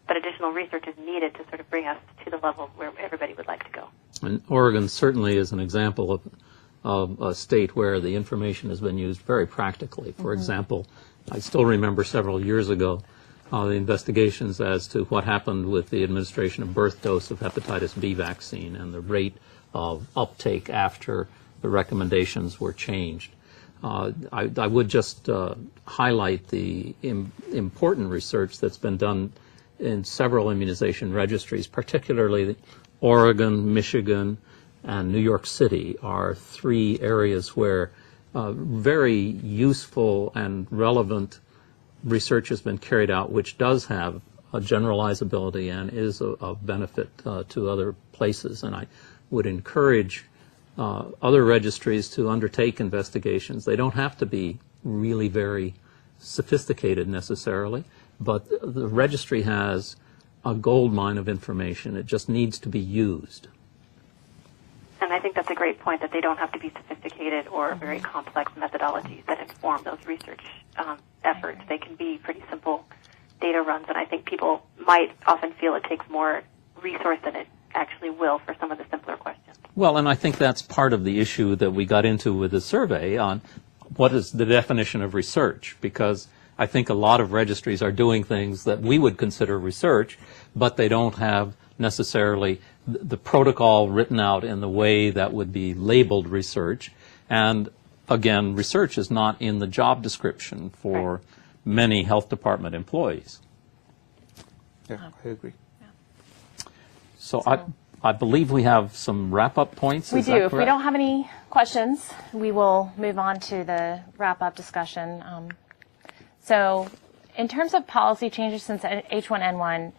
but additional research is needed to sort of bring us to the level where everybody would like to go. And Oregon certainly is an example of a state where the information has been used very practically. For example, I still remember several years ago the investigations as to what happened with the administration of birth dose of hepatitis B vaccine and the rate of uptake after the recommendations were changed. I would just highlight the important research that's been done in several immunization registries, particularly Oregon, Michigan, and New York City are three areas where very useful and relevant research has been carried out, which does have a generalizability and is of benefit to other places. And I would encourage other registries to undertake investigations. They don't have to be really very sophisticated necessarily, but the registry has a gold mine of information. It just needs to be used. And I think that's a great point, that they don't have to be sophisticated or very complex methodologies that inform those research efforts. They can be pretty simple data runs, and I think people might often feel it takes more resource than it actually will for some of the simpler questions. Well, and I think that's part of the issue that we got into with the survey on what is the definition of research, because I think a lot of registries are doing things that we would consider research, but they don't have necessarily the protocol written out in the way that would be labeled research. And again, research is not in the job description for many health department employees. Yeah, I agree. So I believe we have some wrap-up points. We do. If we don't have any questions, we will move on to the wrap-up discussion. So In terms of policy changes since H1N1,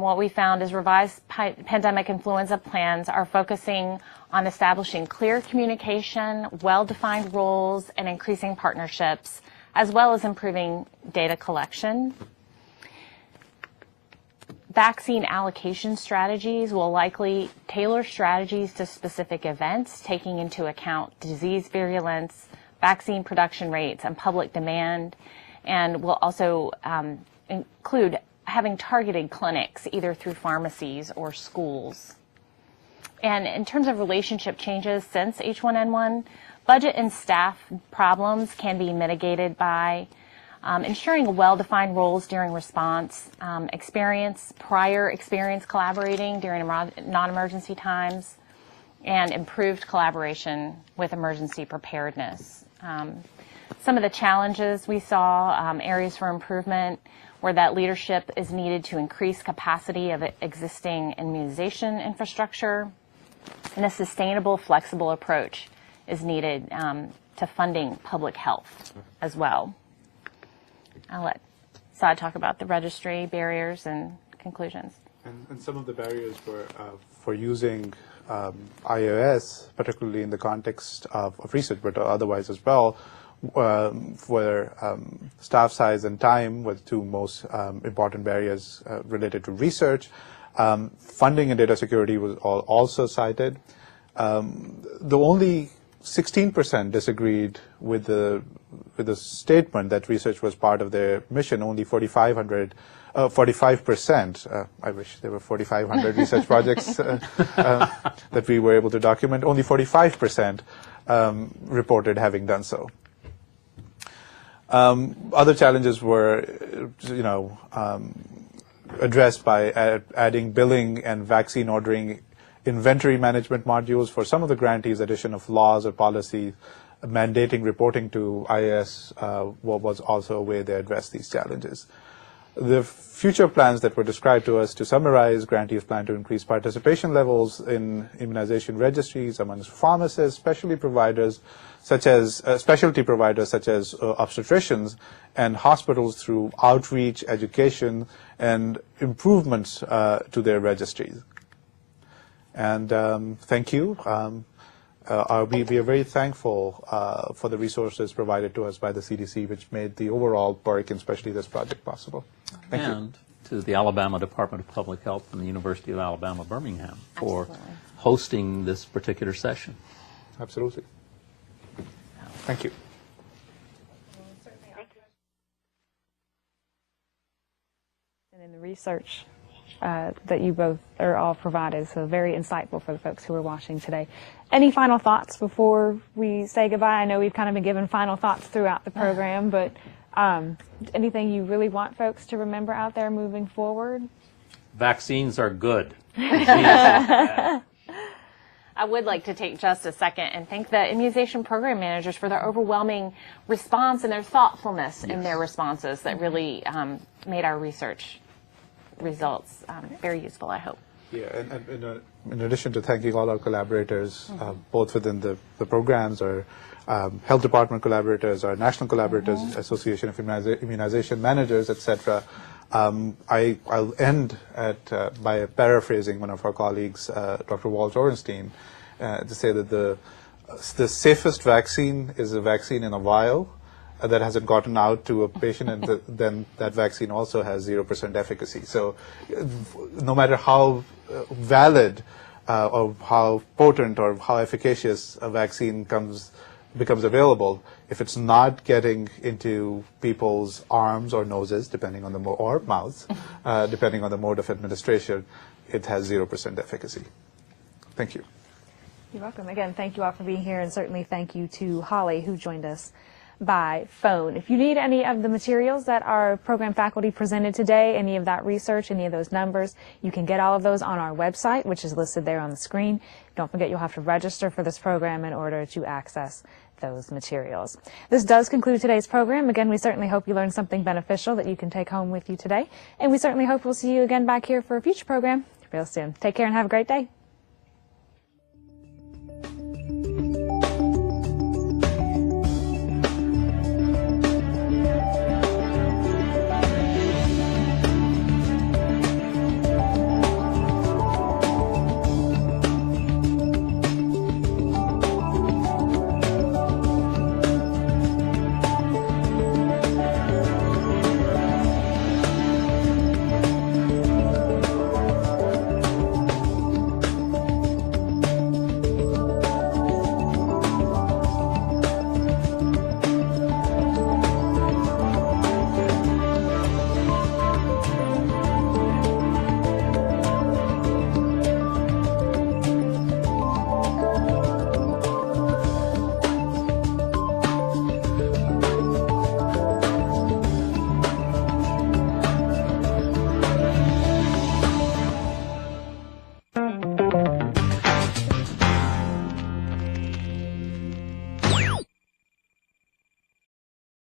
what we found is revised pandemic influenza plans are focusing on establishing clear communication, well-defined roles, and increasing partnerships, as well as improving data collection. Vaccine allocation strategies will likely tailor strategies to specific events, taking into account disease virulence, vaccine production rates, and public demand, and will also include having targeted clinics either through pharmacies or schools. And in terms of relationship changes since H1N1, budget and staff problems can be mitigated by ensuring well-defined roles during response, prior experience collaborating during non-emergency times, and improved collaboration with emergency preparedness. Some of the challenges we saw, areas for improvement, were that leadership is needed to increase capacity of existing immunization infrastructure, and a sustainable, flexible approach is needed to funding public health as well. I'll let Saad talk about the registry barriers and conclusions. And some of the barriers for using IOS, particularly in the context of research, but otherwise as well, where staff size and time were the two most important barriers related to research. Funding and data security was also cited. The only 16% disagreed with the statement that research was part of their mission. Only 45%. I wish there were 4,500 research projects that we were able to document. Only 45% reported having done so. Other challenges were, addressed by adding billing and vaccine ordering inventory management modules. For some of the grantees, addition of laws or policy mandating reporting to IAS was also a way they addressed these challenges. The future plans that were described to us, to summarize, grantees plan to increase participation levels in immunization registries amongst pharmacists, specialty providers such as obstetricians, and hospitals through outreach, education, and improvements to their registries. And thank you. We are very thankful for the resources provided to us by the CDC, which made the overall work, and especially this project, possible. Thank you. And to the Alabama Department of Public Health and the University of Alabama, Birmingham, for hosting this particular session. Absolutely. Thank you. And in the research that you both are all provided, so very insightful for the folks who are watching today. Any final thoughts before we say goodbye? I know we've kind of been given final thoughts throughout the program, but anything you really want folks to remember out there moving forward? Vaccines are good. I would like to take just a second and thank the immunization program managers for their overwhelming response and their thoughtfulness in their responses that really made our research results very useful, I hope. Yeah, and in addition to thanking all our collaborators, both within the programs, our health department collaborators, our national collaborators, Association of Immunization Managers, etc., I'll end by paraphrasing one of our colleagues, Dr. Walt Orenstein, to say that the safest vaccine is a vaccine in a vial that hasn't gotten out to a patient, and then that vaccine also has 0% efficacy. So no matter how valid or how potent or how efficacious a vaccine becomes available, if it's not getting into people's arms or noses, depending on the or mouths, depending on the mode of administration, it has 0% efficacy. Thank you. You're welcome. Again, thank you all for being here, and certainly thank you to Holly, who joined us by phone. If you need any of the materials that our program faculty presented today, any of that research, any of those numbers, you can get all of those on our website, which is listed there on the screen. Don't forget, you'll have to register for this program in order to access those materials. This does conclude today's program. Again, we certainly hope you learned something beneficial that you can take home with you today, and we certainly hope we'll see you again back here for a future program real soon. Take care and have a great day.